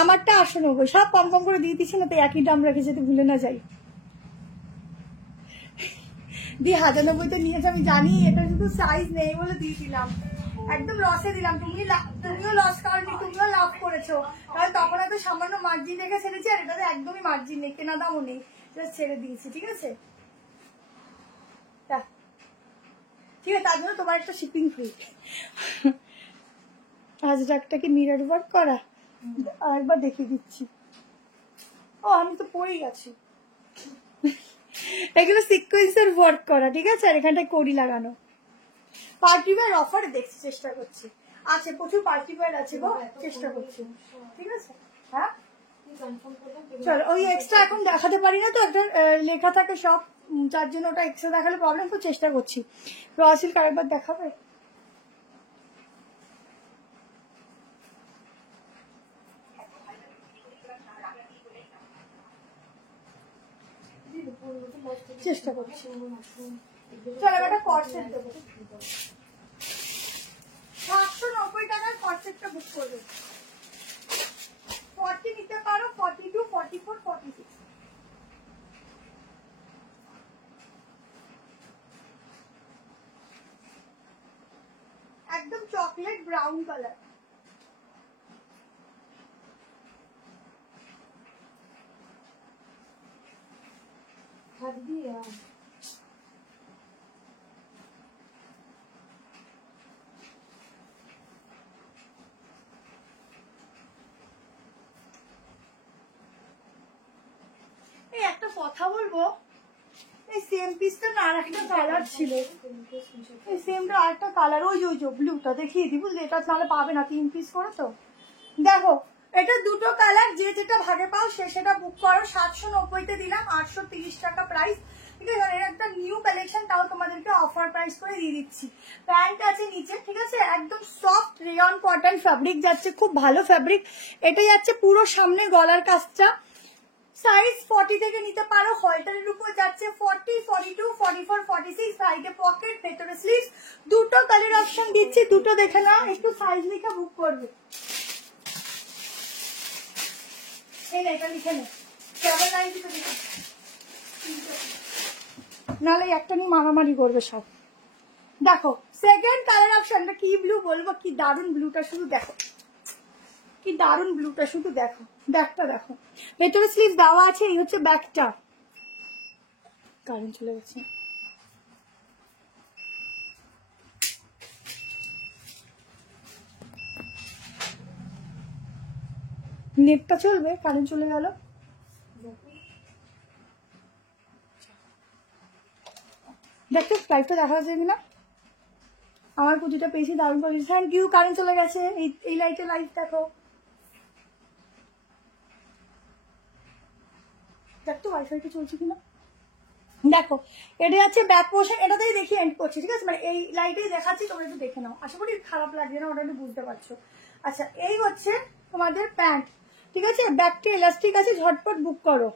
আমারটা 890, সব কম কম করে দিয়ে দিচ্ছি না, তো একই দাম রেখে যেতে ভুলে না যাই। দিয়ে 1090 নিয়েছে, আমি জানি এটা শুধু সাইজ নেই বলে দিয়ে দিলাম, একদম লসে দিলাম। তুমিও লস করনি, তুমিও লাভ করেছো, কারণ তখন এত সামান্য মার্জিন রেখে ছেড়েছি, আর এটাতে একদমই মার্জিন নেই, কেনা দামও নেই, জাস্ট ছেড়ে দিয়েছি। ঠিক আছে, ঠিক আছে, তার জন্য তোমার একটা শিপিং ফ্রি। আজরাকটা কি মিরর ওয়ার্ক করা? আরেকবার দেখিয়ে দিচ্ছি। ও আমি তো পরেই আছি। এগুলো সিকোয়েন্সের ওয়ার্ক করা, ঠিক আছে, আর এখানটায় কড়ি লাগানো। পার্টি ওয়্যার অফারে দেখছি, চেষ্টা করছি, আছে প্রচুর পার্টি ওয়্যার আছে গো, চেষ্টা করছি। ঠিক আছে, হ্যাঁ চলো। ওই এক্সট্রা এখন দেখাতে পারি না তো, একটা লেখা থাকে সব, যার জন্য ওটা এক্সট্রা দেখালে প্রবলেম, তো চেষ্টা করছি। রসিল আরেকবার দেখাবে? চেষ্টা করছি। চলো একটা কর্সেট দেবো, 790 টাকার কর্সেটটা বুক করবে। 40 নিতে পারো, 42, 44, 46। একদম চকলেট ব্রাউন কালার। হাত দিয়ে এই একটা কথা বলবো, এই সেম পিসটা না আর একটা কালার ছিল, এই সেমটা আর একটা কালার, ওই ওই যে ব্লুটা দেখিয়ে দিই, বুঝলি, এটা তাহলে পাবে না, 3 পিস করে তো। দেখো এটা দুটো কালার, যে যেটা ভাগে পাও সে সেটা বুক করো। 790-তে দিলাম, 830 টাকা প্রাইস। ঠিক আছে, এর একটা নিউ কালেকশন, তাও তোমাদেরকে অফার প্রাইস করে দিয়ে দিচ্ছি। প্যান্ট আছে নিচে, ঠিক আছে, একদম সফট রেয়ন কটন ফ্যাব্রিক যাচ্ছে, খুব ভালো ফ্যাব্রিক। এটা যাচ্ছে পুরো সামনে গলার কাজটা, সাইজ 40 থেকে নিতে পারো, হলটারের উপর যাচ্ছে 40, 42, 44, 46, সাইডে পকেট, ভেতরে স্লিভস, দুটো কালার অপশন দিচ্ছি, দুটো দেখে নাও, একটু সাইজ লিখে বুক করবে। এই না, এটা লিখে নে, 790 লিখে, নাহলে একটা নিয়ে মারামারি করবে সব। দেখো সেকেন্ড কালার অপশনটা কি ব্লু বলবো, কি দারুন ব্লুটা, শুধু দেখো কি দারুন ব্লুটা, শুধু দেখো, ব্যাকটা দেখো, ভেতরে স্লিভ দেওয়া আছে, এই হচ্ছে ব্যাকটা। কারেন্ট চলে গেছে, নেটটা চলবে, কারেন্ট চলে গেল। দেখো লাইটটা দেখা যাবে না, আমার কুচিটা পেয়েছি, দারুণ করেছি, থ্যাংক ইউ। কারেন্ট চলে গেছে, এই লাইটে লাইট দেখো, দেখতো ওয়াইফাইটা চলছে কিনা। দেখো এটা যাচ্ছে ব্যাক পোর্শন, এটাতেই দেখি এন্ড করছি, ঠিক আছে, মানে এই লাইটেই দেখাচ্ছি, তোমরা একটু দেখে নাও, আশা করি খারাপ লাগছে না, ওটা একটু বুঝতে পারছো। আচ্ছা এই হচ্ছে তোমাদের প্যান্ট, ঠিক আছে, ব্যাকটা ইলাস্টিক আছে, ঝটপট বুক করো।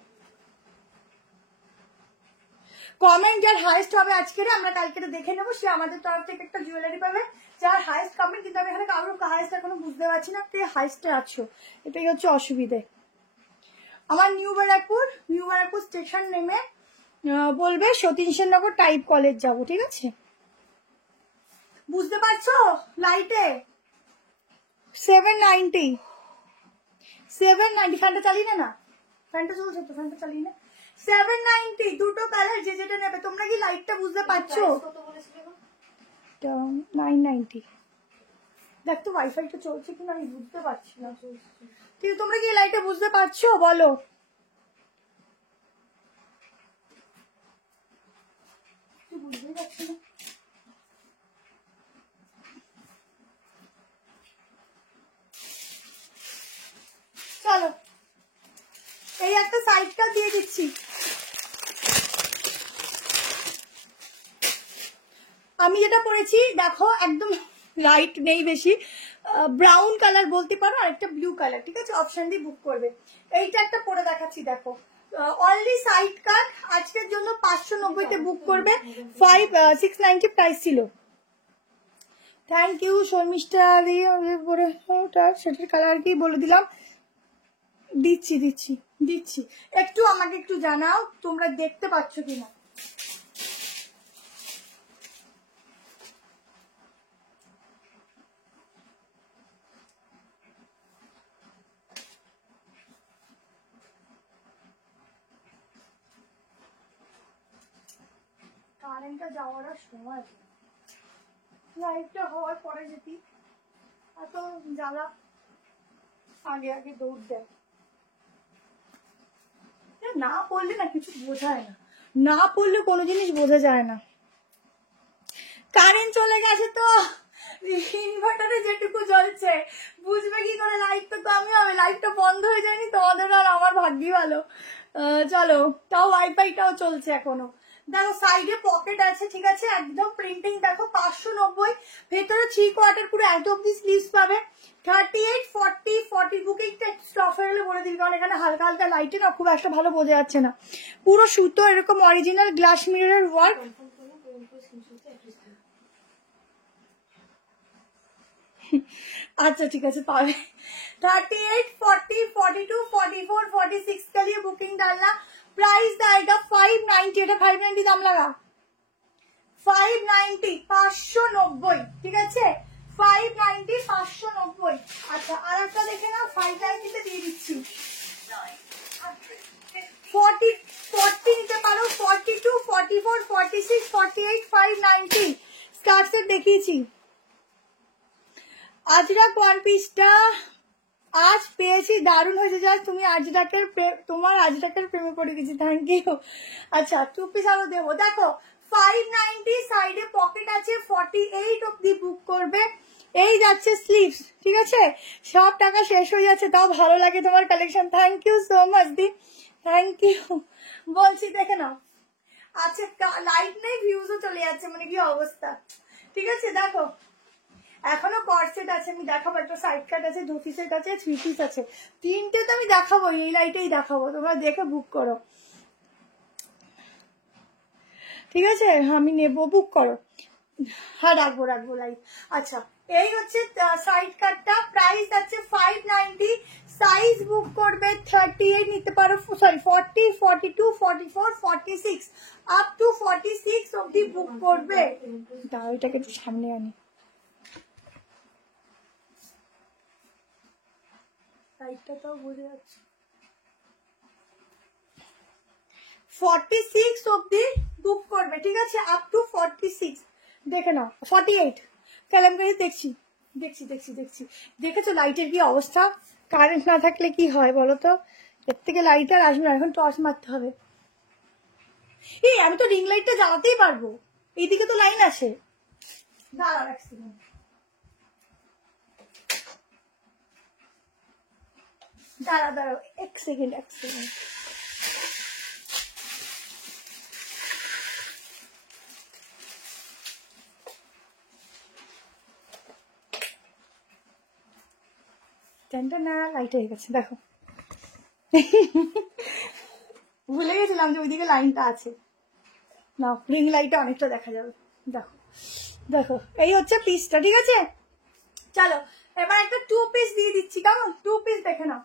কমেন্ট যার হাইস্ট হবে আজকের, আমরা কালকে দেখে নেবো, সে আমাদের তরফ থেকে একটা জুয়েলারি পাবে, যার হাইস্ট কমেন্ট। কিন্তু আমি এখানে কারোর হাইস্ট এখনো বুঝতে পারছি না, কে হাইস্টে আছো, এটাই হচ্ছে অসুবিধে। আমার নিউ ব্যারাকপুর স্টেশন নেমে বলবে সতীশ নগর টাইপ কলেজ যাব, ঠিক আছে, বুঝতে পারছো। লাইটে 790, ফ্যানটা চালিয়ে না, ফ্যানটা চলছে তো, ফ্যানটা চালিয়ে না। 790, দুটো কালার, যে যেটা নেবে। তোমরা কি লাইটটা বুঝতে পারছো? 990। দেখ তো ওয়াইফাইটা চলছে কিনা, আমি বুঝতে পারছি না। কিন্তু তোমরা কি লাইটটা বুঝতে পারছো বলো? বুঝতেই পারছি না। চলো এই একটা সাইডটা দিয়ে দিচ্ছি। আমি যেটা পরেছি দেখো, একদম লাইট নেই বেশি, ব্রাউন কালার বলতে পারো, আর একটা ব্লু কালার, ঠিক আছে, অপশন দিয়ে বুক করবে। এইটা একটা পরে দেখাচ্ছি, দেখো অনলি সাইড কাট, আজকের জন্য 590-তে বুক করবে, 690 প্রাইস ছিল। থ্যাংক ইউ শর্মিষ্ঠা দি। ওটা সেটার কালার কি বলে দিলাম। দিচ্ছি দিচ্ছি দিচ্ছি, একটু আমাকে একটু জানাও তোমরা দেখতে পাচ্ছ কিনা। কারেন্টটা যাওয়ার আর সময় আছে, লাইটটা হওয়ার পরে যেতি, এত জ্বালা, আগে আগে দৌড় দেয়। না পড়লে না কিছু বোঝায় না, না পড়লে কোনো জিনিস বোঝা যায় না। কারেন্ট চলে গেছে তো ইনভার্টারে যেটুকু জ্বলছে, বুঝবে কি করে লাইট তো কমই হবে, লাইটটা বন্ধ হয়ে যায়নি তোমাদের আর আমার ভাগ্যই ভালো। চলো, তাও ওয়াইফাইটাও চলছে এখনো। দেখো সাইডে পকেট আছে, ঠিক আছে, একদম প্রিন্টিং দেখো 590, ভেতরে 3/4 পুরো এত অব্দি স্লিভস পাবে। 38, 40, 40 বুকিংটা স্টপ হয়ে গেলে বলে দিই, কারণ এখানে হালকা হালকা লাইটে না খুব একটা ভালো বোঝা যাচ্ছে না। পুরো সুতো এরকম অরিজিনাল গ্লাস মিররের ওয়ার্ক। अच्छा ठीक है पावे 38, 40, 42, 44, 46 के लिए बुकिंग डालना। प्राइस आएगा 590, এটা 590 দাম লাগা 590 590, ঠিক আছে 590 590। আচ্ছা আর একটা দেখে নাও 590 তে দিয়ে দিচ্ছি। 40 40 নিতে পারো, 42, 44, 46, 48, 590 স্টার সেট দেখিয়েছি। আজরাক ওয়ান পিসটা আজ পেয়েছি, দারুণ হয়েছে। যা তুমি আজরাকের তোমার আজরাকের প্রেমে পড়ে গেছি, থ্যাংক ইউ। আচ্ছা 2 পিস আরো দেবো। দেখো 590, সাইডে পকেট আছে, 48 অব্দি বুক করবে। এই যাচ্ছে স্লিভস, ঠিক আছে, সব টাকা শেষ হয়ে যাচ্ছে, তাও ভালো লাগে তোমার কালেকশন, থ্যাংক ইউ সো মাচ দি, থ্যাংক ইউ। বলছি দেখে নাও। আচ্ছা লাইট নেই, ভিউজও চলে যাচ্ছে, মানে কি অবস্থা, ঠিক আছে। দেখো এখনো কর্ড সেট আছে, আমি দেখাবো, একটা সাইড কাট আছে, 2 পিসের কাছে 3 পিস আছে, 3টে তো আমি দেখাবো, এই লাইটেই দেখাবো, তোমরা দেখে বুক করো, ঠিক আছে, আমি নেবো, বুক করো। হ্যাঁ রাখবো রাখবো লাইট। আচ্ছা এই হচ্ছে সাইড কাটটা, প্রাইস আছে 590, সাইজ বুক করবে 38 নিতে পারো, সরি 40, 42, 44, 46 আপ টু 46 অবধি বুক করবে। দাও এটাকে একটু সামনে আনি, লাইটটা তো বুঝে যাচ্ছে। 46 অবধি বুক করবে, ঠিক আছে, আপ টু 46। দেখে নাও 48 ক্যালেন্ডারে দেখছি দেখছি দেখছি দেখছি। দেখেছো লাইটের কি অবস্থা, কারেন্ট না থাকলে কি হয় বলো তো, এর থেকে লাইট আর আসবে না, এখন টর্চ মারতে হবে। এই আমি তো রিং লাইটটা জ্বালাতেই পারবো, এইদিকে তো লাইন আছে। দাঁড়াও এক সেকেন্ড, দাঁড়াও দাঁড়াও এক সেকেন্ড এক সেকেন্ড। টেনটা না লাইট হয়ে গেছে, দেখো ভুলে গেছিলাম যে ওইদিকে লাইনটা আছে। না রিং লাইটটা অনেকটা দেখা যাবে, দেখো দেখো এই হচ্ছে পিসটা, ঠিক আছে। চলো এবার একটা 2 পিস দিয়ে দিচ্ছি, কেমন 2 পিস দেখে নাও।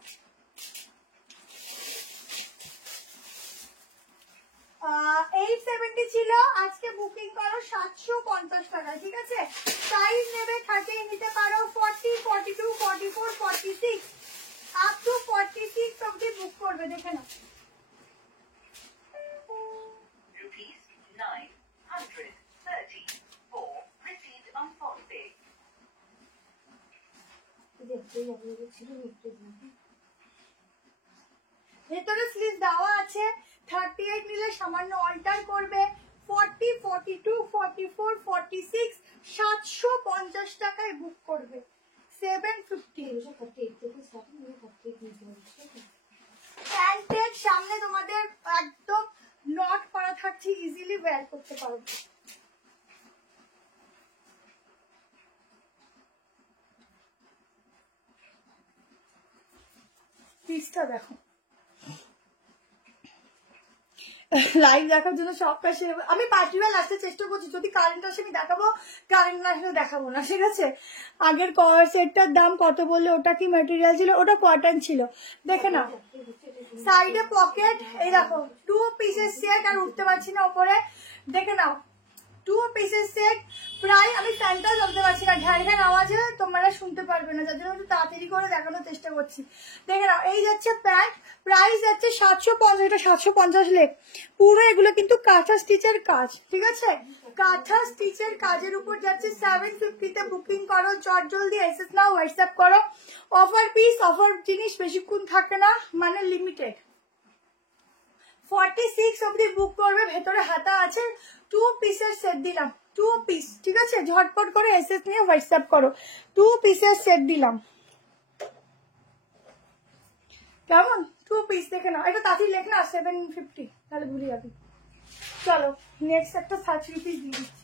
870 ছিল, আজকে বুকিং করো 750 টাকা, ঠিক আছে। সাইজ নেবে 30 নিতে পারো, 40, 42, 44, 46 আপ টু 46 অবধি বুক করবে, দেখে নাও। ভেতরে স্লিভ দেওয়া আছে, 38 নিলে সামান্য অল্টার করবে, 40, 42, 44, 46 750 টাকায় বুক করবে, 750। প্যান্টের সামনে তোমাদের একদম নট করা থাকছে, ইজিলি ওয়্যার করতে পারবে। পিসটা দেখো, লাইভ দেখার জন্য সবটা সে আমি পার্টিওয়াল আসতে চেষ্টা করছি, যদি কারেন্ট আসে আমি দেখাবো, কারেন্ট না আসলে দেখাবো না, ঠিক আছে। আগের কভার সেটটার দাম কত বললে, ওটা কি ম্যাটেরিয়াল ছিল, ওটা কটন ছিল, দেখে নাও। সাইডে পকেট, এই দেখো 2 পিসের সেট, আর উঠতে পারছি না ওপরে, দেখে নাও 2 পিসের সেট। প্রায় আমি ফ্যানটা জ্বলতে পারছি না, ঘ্যার ঘ্যার আওয়াজে তোমরা শুনতে পারবে না, যার জন্য একটু তাড়াতাড়ি করে দেখানোর চেষ্টা করছি। দেখে নাও, এই যাচ্ছে প্যান্ট, প্রাইস যাচ্ছে 750, এটা 750 লেখ। পুরো এগুলো কিন্তু কাঁথা স্টিচের কাজ, ঠিক আছে, কাঁথা স্টিচের কাজের উপর যাচ্ছে। 750-তে বুকিং করো, চট জলদি এসএস নাও, হোয়াটসঅ্যাপ করো। অফার পিস, অফার জিনিস বেশিক্ষণ থাকে না, মানে লিমিটেড। 46 অবধি বুক করবে, ভেতরে হাতা আছে। 2 পিসের সেট দিলাম, 2 পিস, ঠিক আছে, ঝটপট করে এসএস নিয়ে হোয়াটসঅ্যাপ করো। 2 পিসের সেট দিলাম, কেমন? 2 পিস, দেখে নাও। এটা তাড়াতাড়ি লেখ না, 750, তাহলে ভুলে যাবি। চলো নেক্সট একটা 3 পিস দিয়ে দিচ্ছি,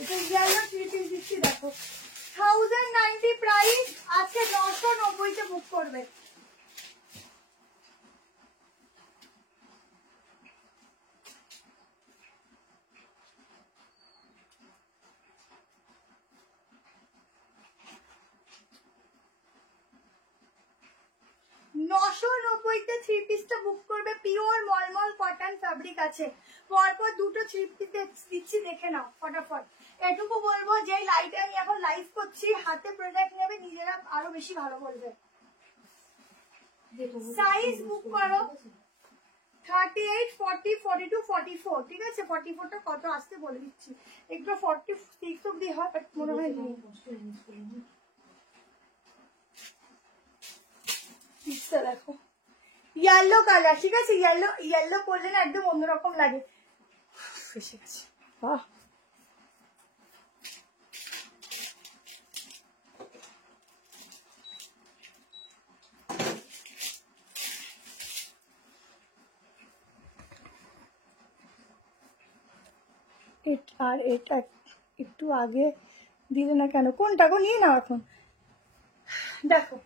এটা ইয়েলো 3 পিস দিচ্ছি, দেখো 1090 প্রাইস, আজকে 990-তে বুক করবে। $990-তে 3 পিসটা বুক করবে, পিওর মলমল কটন ফ্যাব্রিক আছে। পরপর 2টো 3 পিস দিচ্ছি, দেখে নাও ফটাফট। এটুকু বলবো, যে লাইটে আমি এখন লাইভ করছি, হাতে প্রোডাক্ট নেবে, নিজেরা আরো বেশি ভালো বলবে। সাইজ বুক করো 38, 40, 42, 44, ঠিক আছে। 44টা কত আসতে বলে দিচ্ছি, একটু 46 অব্দি হয়, বাট মনে হয় নেই। দেখো ইয়েলো কালার, ঠিক আছে, ইয়েলো ইয়েলো পরলে না একদম অন্যরকম লাগে। এসে গেছে, বাহ। আর এটা একটু আগে দিলে না কেন, কোনটা গো, নিয়ে নাও এখন। দেখো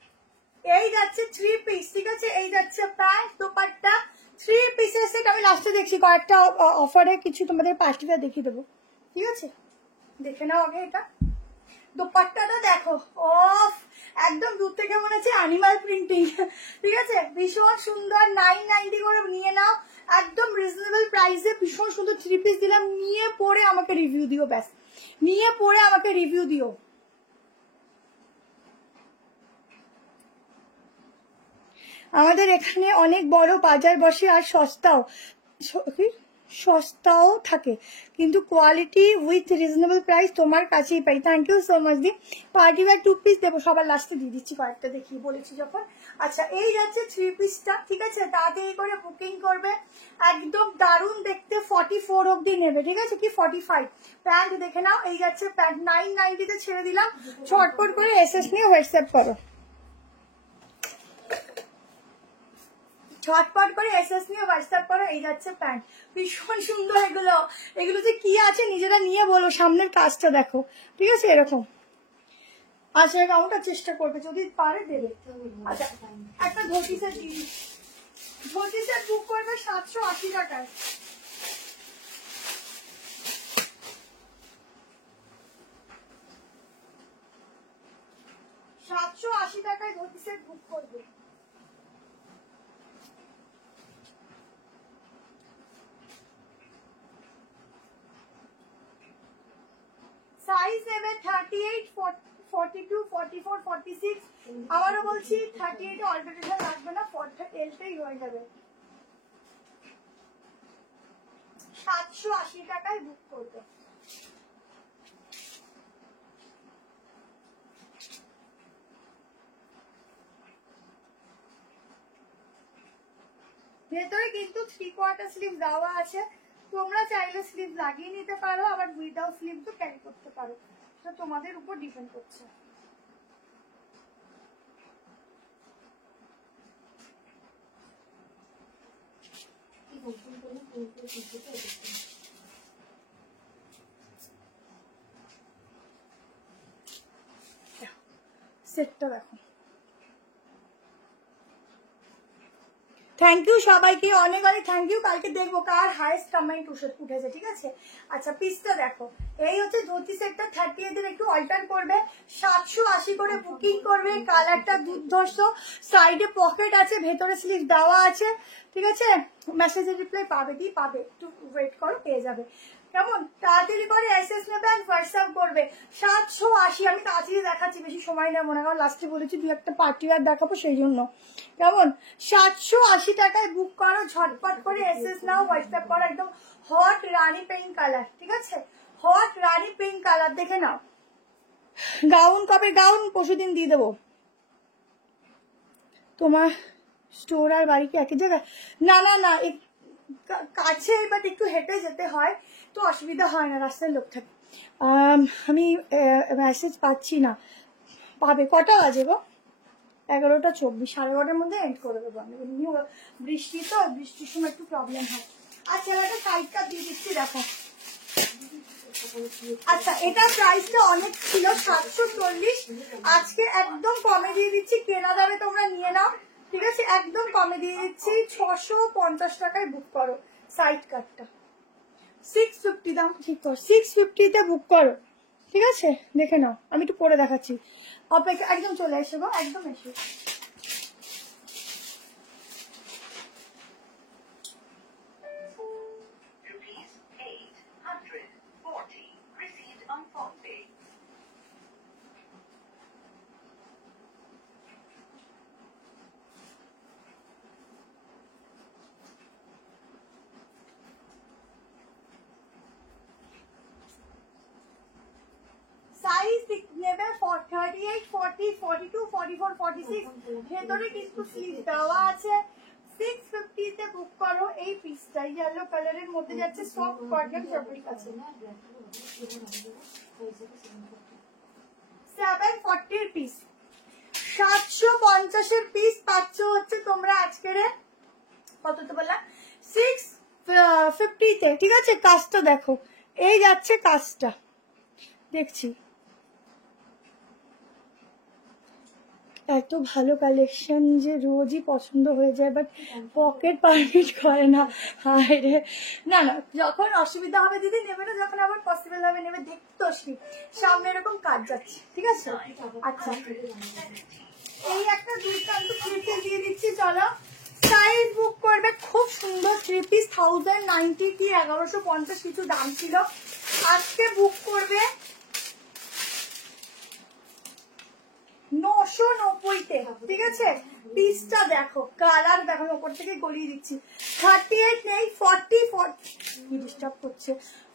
এই যাচ্ছে 3 পিস, ঠিক আছে, এই যাচ্ছে প্যান্ট, দোপাট্টা, 3 পিসের সেট। আমি লাস্টে দেখছি কয়েকটা অফারে কিছু তোমাদের পার্টিটা দেখিয়ে দেবো, ঠিক আছে। দেখে নাও আগে এটা, দোপাট্টাটা দেখো, অফ একদম দূর থেকে মনে হচ্ছে অ্যানিমাল প্রিন্টিং, ঠিক আছে, ভীষণ সুন্দর। 990 করে নিয়ে নাও, একদম রিজনেবল প্রাইসে ভীষণ সুন্দর 3 পিস দিলাম। নিয়ে পরে আমাকে রিভিউ দিও, ব্যাস, নিয়ে পরে আমাকে রিভিউ দিও। আমাদের এখানে অনেক বড় বাজার বসে, আর সস্তাও থাকে, কিন্তু কোয়ালিটি উইথ রিজনেবল প্রাইস তোমার কাছেই পাই। থ্যাংক ইউ সো মাচ দি। পার্টি ওয়্যার 2 পিস দেবো, সবার লাস্টে দিয়ে দিচ্ছি, কয়েকটা দেখিয়ে বলেছি যখন। আচ্ছা এই যাচ্ছে 3 পিসটা, ঠিক আছে, তাড়াতাড়ি করে বুকিং করবে, একদম দারুণ দেখতে। 44 অব্দি নেবে, ঠিক আছে, কি 45। প্যান্ট দেখে নাও, এই যাচ্ছে প্যান্ট, 990-তে ছেড়ে দিলাম, ছটপট করে এসএস নিয়ে হোয়াটসঅ্যাপ করো, ঝটপট করে এসএস নিয়ে হোয়াটসঅ্যাপ করো। এই যাচ্ছে প্যান্ট, ভীষণ সুন্দর। এগুলো এগুলো যে কি আছে নিজেরা নিয়ে বলো, সামনের কাজটা দেখো, ঠিক আছে, এরকম। আচ্ছা আমাকে চেষ্টা করবে, যদি পারে দেবে। আচ্ছা একটা ধোতি সেট দিই, ধোতি সেট বুক করবে 780 টাকায়। টাকায় ধোতি সেট বুক করবে। সাইজ নেবে 38, 42, 44, 46। আবারও বলছি 38 এ অল্টারেশন লাগবে না, 40 হয়ে যাবে। 780 টাকায় বুক করবে। ভেতরে কিন্তু 3/4 স্লিভ দেওয়া আছে, তোমরা চাইলে স্লিভ লাগিয়ে নিতে পারো, আবার উইদাউট স্লিভ তো ক্যারি করতে পারো, তো তোমাদের উপর ডিপেন্ড করছে। সেটটা দেখো, থ্যাংক ইউ সবাইকে, অনেক অনেক থ্যাংক ইউ। কালকে দেখবো কার হাইয়েস্ট কমেন্ট উঠেছে, ঠিক আছে। আচ্ছা পিসটা দেখো, এই হচ্ছে ধুতি সেটটা 38 এর, একটু অল্টার করবে, 780 করে বুকিং করবে। কালারটা দুর্ধর্ষ, সাইডে পকেট আছে, ভেতরে স্লিভ দেওয়া আছে, ঠিক আছে। মেসেজের রিপ্লাই পাবে কি পাবে, একটু ওয়েট করো, পেয়ে যাবে। কেমন তাড়াতাড়ি করে এসএস নেবে আর হোয়াটসঅ্যাপ করবে। 780, আমি তাড়াতাড়ি দেখাচ্ছি, বেশি সময় নেবো না, কারণ লাস্টে বলেছি দু একটা পার্টি আর দেখাবো সেই জন্য। কেমন 780 টাকায় বুক করো, ঝটপট করে এসএস নাও, হোয়াটসঅ্যাপ করো। একদম হট রানী পিঙ্ক কালার, ঠিক আছে, হট রানী পিঙ্ক কালার, দেখে নাও। গাউন কবে, গাউন পরশুদিন দিয়ে দেবো। তোমার স্টোর আর বাড়ি কি একই জায়গায়? না না না, কাছে, বাট একটু হেঁটে যেতে হয়, তো অসুবিধা হয় না, রাস্তায় লোক থাকে। আমি মেসেজ পাচ্ছি না, পাবে। কটা বাজে গো? 11:24, 11:30 মধ্যে এন্ড করে দেবো আমি। বৃষ্টি তো, বৃষ্টির সময় একটু প্রবলেম হয়। আচ্ছা একটা সাইড কাট দিয়ে দিচ্ছি, দেখো। আচ্ছা এটা প্রাইসটা অনেক ছিল 740, আজকে একদম কমে দিয়ে দিচ্ছি, কেনা দামে তোমরা নিয়ে নাও, ঠিক আছে। একদম কমে দিয়ে দিচ্ছি, 650 টাকায় বুক করো সাইড কাটটা। 650 দাম ঠিক কর, 650-তে বুক করো, ঠিক আছে। দেখে নাও, আমি একটু পরে দেখাচ্ছি। অপেক্ষা, একদম চলে এসো গো, একদম এসো। সাইজ নেবে 38, 40, 42, 44, 46, ভেতরে কিন্তু স্লিভ দেওয়া আছে। 650-তে বুক করো এই পিসটা, ইয়েলো কালারের মধ্যে যাচ্ছে, সফট কটন ফেব্রিক আছে। 740 পিস, 750-এর পিস পাচ্ছ হচ্ছে তোমরা আজকের কত তো বললাম, 650-তে, ঠিক আছে। কাজটা দেখো, এই যাচ্ছে কাজটা, দেখছি এত ভালো কালেকশন যে রোজই পছন্দ হয়ে যায়, বাট পকেট পারমিট করে না। হায় রে, না না, যখন অসুবিধা হবে দিদি নেবে না, যখন আবার পসিবল হবে নেবে। দেখতে আসবি সামনে এরকম কাজ যাচ্ছে, ঠিক আছে। আচ্ছা এই একটা দুর্দান্ত থ্রি পিস দিয়ে দিচ্ছি, চলো সাইজ বুক করবে। খুব সুন্দর থ্রি পিস, 1090 কি 1150 কিছু দাম ছিল, আজকে বুক করবে 990-তে, ঠিক আছে। পিসটা দেখো, কালার দেখো, ওপর থেকে গলিয়ে দিচ্ছি। 38 নেই, 40 ডিস্টার্ব করছে,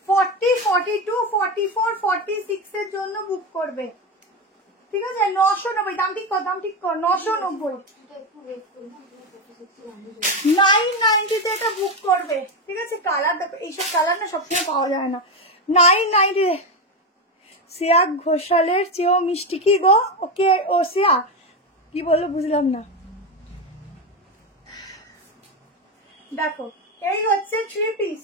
40, 42, 44, 46 এর জন্য বুক করবে, ঠিক আছে। 990, দাম ঠিক কর, দাম ঠিক কর, 990। 990-তে এটা বুক করবে, ঠিক আছে। কালার দেখো, এইসব কালার না সবসময় পাওয়া যায় না। 990, শ্রেয়া ঘোষালের চেয়েও মিষ্টি কি গো? ওকে, ও শ্রেয়া কি বললো বুঝলাম না। দেখো এই হচ্ছে থ্রি পিস,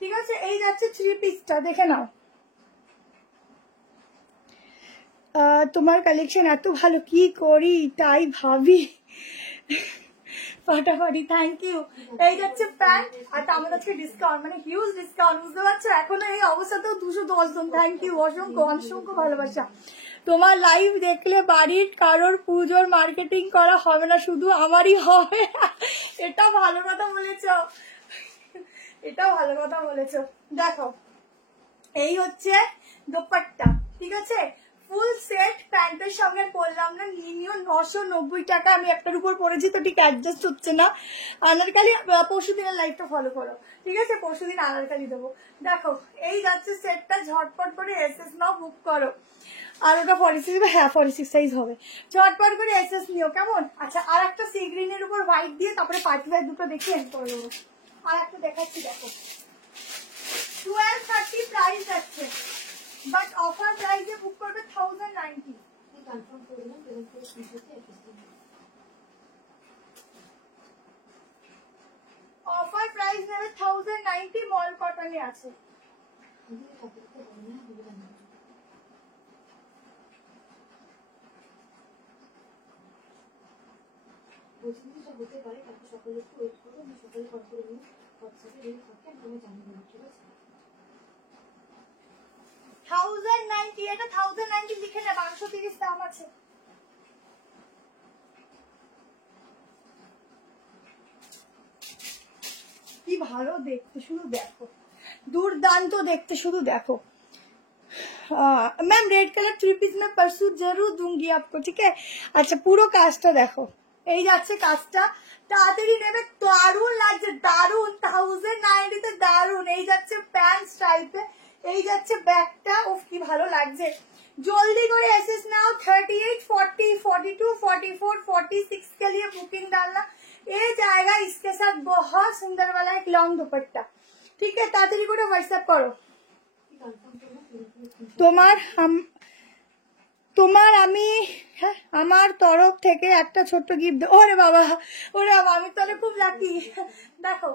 ঠিক আছে, এই যাচ্ছে থ্রি পিসটা, দেখে নাও। তোমার কালেকশন এত ভালো, কি করি তাই ভাবি। ফাটাফাটি, থ্যাংক ইউ। এই যাচ্ছে প্যান্ট, আর আমাদের আজকে ডিসকাউন্ট, মানে হিউজ ডিসকাউন্ট, বুঝতে পারছো। এখনো এই অবস্থাতেও 210 জন, থ্যাংক ইউ, অসংখ্য অসংখ্য ভালোবাসা। তোমার লাইভ দেখলে বাড়ির কারোর পুজোর মার্কেটিং করা হবে না, শুধু আমারই হবে। এটা ভালো কথা বলেছ, এটাও ভালো কথা বলেছ। দেখো এই হচ্ছে দোপাট্টা, ঠিক আছে। ফুল সেট প্যান্টের সঙ্গে পরলাম না, নিও 990 টাকা। আমি একটার উপর পরেছি তো ঠিক অ্যাডজাস্ট হচ্ছে না। আনারকালি পরশু দিনের লাইফটা ফলো করো, ঠিক আছে, পরশু দিন আনারকালি দেবো। দেখো এই যাচ্ছে সেটটা, ঝটপট করে এসএস নাও, বুক করো। আর ওটা 46, হ্যাঁ 46 সাইজ হবে, ঝটপট করে এসএস নিও, কেমন। আচ্ছা আর একটা সি গ্রিনের উপর হোয়াইট দিয়ে তারপরে পার্টি ওয়্যার দুটো দেখে এন্ড করে দেবো। আর একটা দেখাচ্ছি, দেখো 1230 প্রাইস আছে, বাট অফার প্রাইসে বুক করবে 1090। কনফার্ম করে দিলাম, পেমেন্ট করে স্ক্রিনশটে অফার প্রাইস নেবে 1090, মল কটনে আছে। বলছি যেটা হতে পারে, কালকে সকালে একটু ওয়েট করো, আমি সকালে কল করে নিয়ে হোয়াটসঅ্যাপে যদি থাকে আমি তোমায় জানিয়ে দেবো, ঠিক আছে? 1090, এটা 1090 লিখে নে, 1230 দাম আছে। কি ভালো দেখতে, শুধু দেখো, দুর্দান্ত দেখতে, শুধু দেখো। मैम रेड कलर 3 पीस में परसों जरूर दूंगी आपको, ठीक है? अच्छा পুরো কাজটা দেখো, এই যাচ্ছে কাজটা, তাড়াতাড়ি নেবে, দারুণ লাগছে, দারুণ, 1090 তে দারুণ। এই যাচ্ছে প্যান্টস টাইপে, এই যাচ্ছে ব্যাগটা, উফ কি ভালো লাগছে। जल्दी করে एसएस नाउ, 38 40 42 44 46 के लिए बुकिंग डालना। ये जाएगा इसके साथ बहुत सुंदर वाला एक लॉन्ग दुपट्टा, ठीक है? ताड़ाताड़ी করে व्हाट्सएप करो। তোমার আমি হ্যাঁ আমার তরফ থেকে একটা ছোট্ট গিফট। ওরে বাবা, ওরে বাবা, আমি তাহলে খুব লাকি। দেখো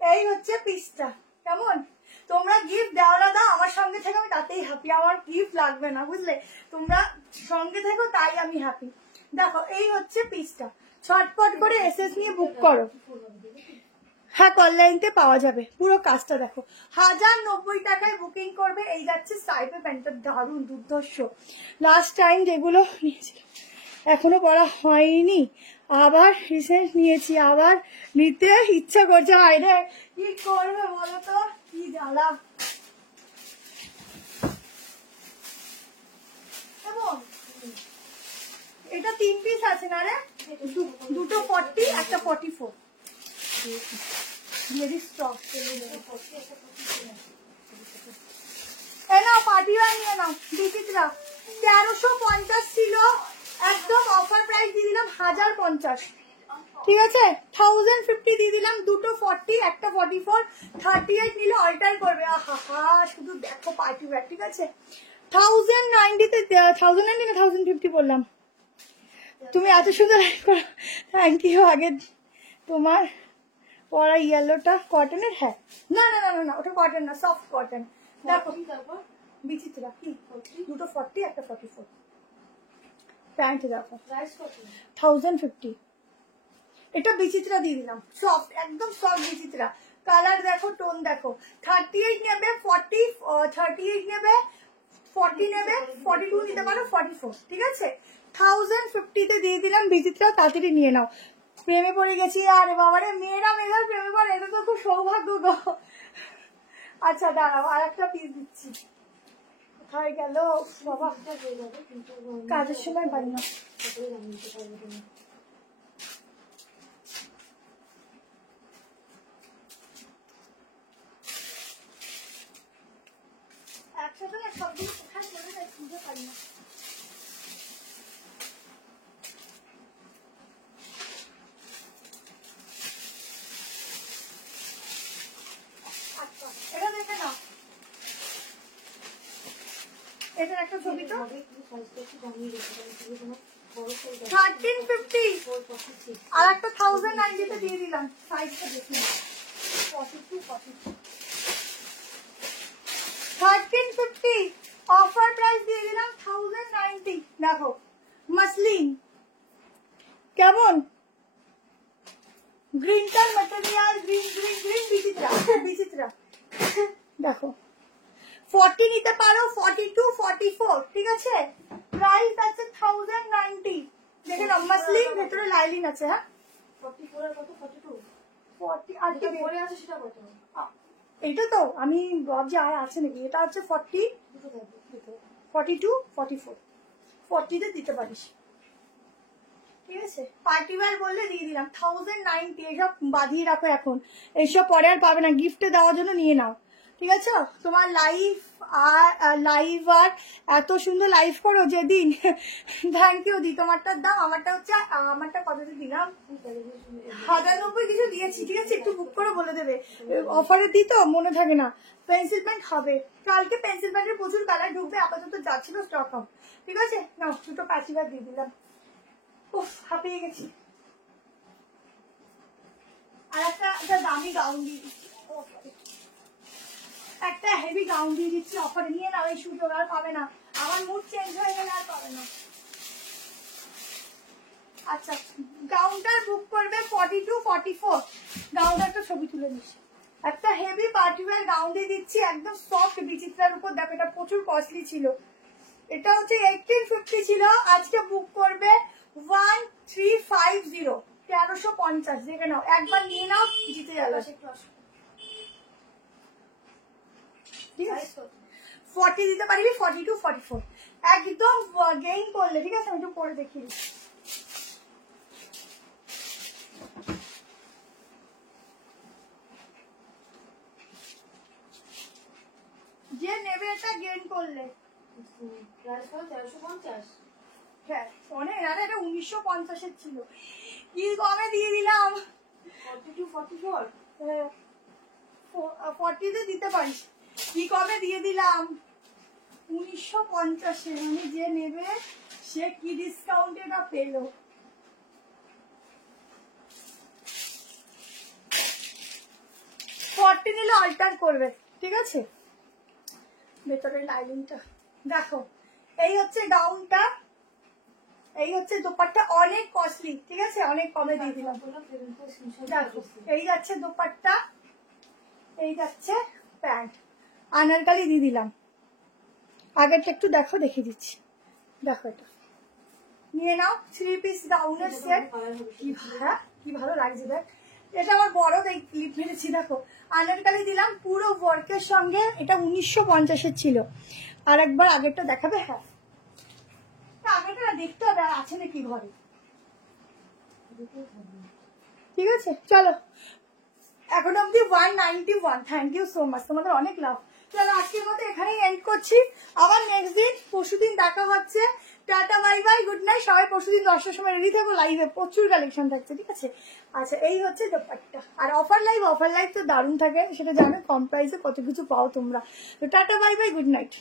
এই হচ্ছে পিসটা, কেমন? তোমরা গিফট দাও না দাও, আমার সঙ্গে থেকে আমি তাতেই হ্যাপি, আমার গিফট লাগবে না, বুঝলে? তোমরা সঙ্গে থেকো তাই আমি হ্যাপি। দেখো এই হচ্ছে পিসটা, ছটপট করে এসএস নিয়ে বুক করো। হ্যাঁ অনলাইনতে পাওয়া যাবে, পুরো কাজটা দেখো। 1090 টাকায় বুকিং করবে। এই যাচ্ছে সাইপে প্যান্টটা, দারুণ দুর্ধর্ষ। লাস্ট টাইম যেগুলো নিয়েছিলাম এখনো পড়া হয়নি, আবার রিসেন্ট নিয়েছি, আবার নিতে ইচ্ছা করছে। আরে কি করবে বলো তো, কি জ্বালা। এটা 3 পিস আছে না রে, দুটো 40 একটা 44 দিয়ে দিস স্টক। এই নাও পার্টি ওয়্যার নিয়ে নাও, বিচিত্রা 1350 ছিল, একদম অফার প্রাইস দিয়ে দিলাম 1050, ঠিক আছে? 1050 দিয়ে দিলাম, দুটো 40 একটা 44, 38 নিলে অল্টার করবে। আহা শুধু দেখো পার্টি ওয়্যার, ঠিক আছে? 1090 তে, 1090 না 1050 বললাম। তুমি এত সুন্দর লাইক করো, থ্যাংক ইউ। আগে তোমার পরা ইয়েলোটা কটনের? হ্যাঁ, না না না না ওটা কটন না, সফট কটন। দেখো বিচিত্রা কি, দুটো 40 একটা 44 প্যান্ট, দেখো 1050। এটা বিচিত্রা দিয়ে দিলাম, সফট, একদম সফট বিচিত্রা। কালার দেখো, টোন দেখো। 38 নেবে, 40 38 নেবে, 40 নেবে, 42 নিতে পারো, 44, ঠিক আছে? 1050 তে দিয়ে দিলাম বিচিত্রা, তাড়াতাড়ি নিয়ে নাও। প্রেমে পড়ে গেছি, আরে বাবারে, মেয়েরা মেয়েরা প্রেমে পড়ে, এটা তো খুব সৌভাগ্য গো। আচ্ছা দাঁড়াও, আর একটা পিস দিচ্ছি। কোথায় গেল বাবা, কাজের সময় পাই না। একসাথে না সবগুলো কোথায় চলে যায় খুঁজে পাই না। এটা দেখে নাও, এটার একটা ছবি তো 1350, আর একটা 1090 তে দিয়ে দিলাম। সাইজটা দেখে নাও, 42 42 1350 অফার প্রাইস দিয়ে দিলাম 1090। দেখো মসলিন কেমন, গ্রিনটার ম্যাটেরিয়াল, গ্রিন গ্রিন গ্রিন, বিচিত্রা বিচিত্রা। দেখো 40 নিতে পারো, 42 44, ঠিক আছে? প্রাইস আছে 1090। দেখে নাও, মসলিন, ভেতরে লাইলিন আছে। হ্যাঁ 44 আর কত 42 40 আর কি পরে আছে সেটা কত? এটা তো আমি ভাবছি আর আছে নাকি। এটা হচ্ছে 40 42 44, 40 তে দিতে পারিস, ঠিক আছে? পার্টি ওয়্যার বললে দিয়ে দিলাম 1090। এসব বাঁধিয়ে রাখো এখন, এইসব পরে আর পাবে না, গিফটে দেওয়ার জন্য নিয়ে নাও, ঠিক আছে? তোমার লাইভ আর এত সুন্দর লাইভ করো যেদিন, থ্যাংক ইউ দি। তোমারটার দাম, আমারটা হচ্ছে, আমারটা কততে দিলাম, 1090 কিছু দিয়েছি, ঠিক আছে? একটু বুক করে বলে দেবে, অফারে দিই তো মনে থাকে না। পেন্সিল প্যান্ট হবে কালকে, পেন্সিল প্যান্টের প্রচুর কালার ঢুকবে, আপাতত যাচ্ছিল স্টক আউট, ঠিক আছে? নাও দুটো পাঁচিবার দিয়ে দিলাম। উফ হাঁপিয়ে গেছি। আর একটা দামি গাউন দিয়ে দিচ্ছি, একটা হেভি গাউন দিয়ে দিচ্ছি অফারে, নিয়ে নাও। এই সুযোগ আর পাবে না, আমার মুড চেঞ্জ হয়ে গেলে আর পাবে না। আচ্ছা গাউনটার বুক করবে 42 44। গাউনটা একটা ছবি তুলে নিস। একটা হেভি পার্টিওয়ার গাউন দিয়ে দিচ্ছি, একদম সফট বিচিত্রার উপর। দেখো এটা প্রচুর কস্টলি ছিল, এটা হচ্ছে 1850 ছিল। আজকে বুক করবে 1350, 1350। দেখে নাও, একবার নিয়ে নাও, জিতে যাবে। ঠিক আছে 40 দিতে পারবি, 42 44 একদম গেইন করলে। ঠিক আছে আমি একটু পরে দেখিয়ে দিচ্ছি। যে নেবে এটা গেইন করলে। হ্যাঁ অনেক, আরে এটা 1950 ছিল, কি কমে দিয়ে দিলাম। 42 44 40 তে দিতে পারিস, কি কমে দিয়ে দিলাম 1950। মানে যে নেবে সে কি ডিসকাউন্ট এটা পেলো। ফর্টি নিলে অল্টার করবে। ঠিক আছে ভেতরের লাইনিংটা দেখো, এই হচ্ছে গাউনটা, এই হচ্ছে দোপাট্টা, অনেক কস্টলি। ঠিক আছে অনেক কমে দিয়ে দিলাম। দেখো এই যাচ্ছে দোপাট্টা, এই যাচ্ছে প্যান্ট, আনারকালি দিয়ে দিলাম। আগেরটা একটু দেখো, দেখিয়ে দিচ্ছি। দেখো এটা নিয়ে নাও, 3 পিস গাউনের সেট। কি ভালো লাগছে দেখ, এটা আমার বড় ক্লিপ মেরেছি। দেখো আনারকালি দিলাম পুরো ওয়ার্কের সঙ্গে, এটা 1950 ছিল। আর একবার আগেরটা দেখাবে? হ্যাঁ আগেরটা দেখতে হবে আর আছে নাকি ঘরে। ঠিক আছে চলো, এখন অব্দি 191। থ্যাংক ইউ সো মাচ, তোমাদের অনেক লাভ। চলো আজকের মতো এখানেই এন্ড করছি, আবার নেক্সট দিন পরশুদিন দেখা হচ্ছে। Tata bye bye, good night. সবাই পরশুদিন 10টার সময় রেডি থাকবো, লাইভে প্রচুর কালেকশন থাকছে। ঠিক আছে আচ্ছা এই হচ্ছে দোপাট্টা। আর অফার লাইভ তো দারুণ থাকে, সেটা জানো, কম প্রাইসে কত কিছু পাও তোমরা। তো tata bye bye, good night.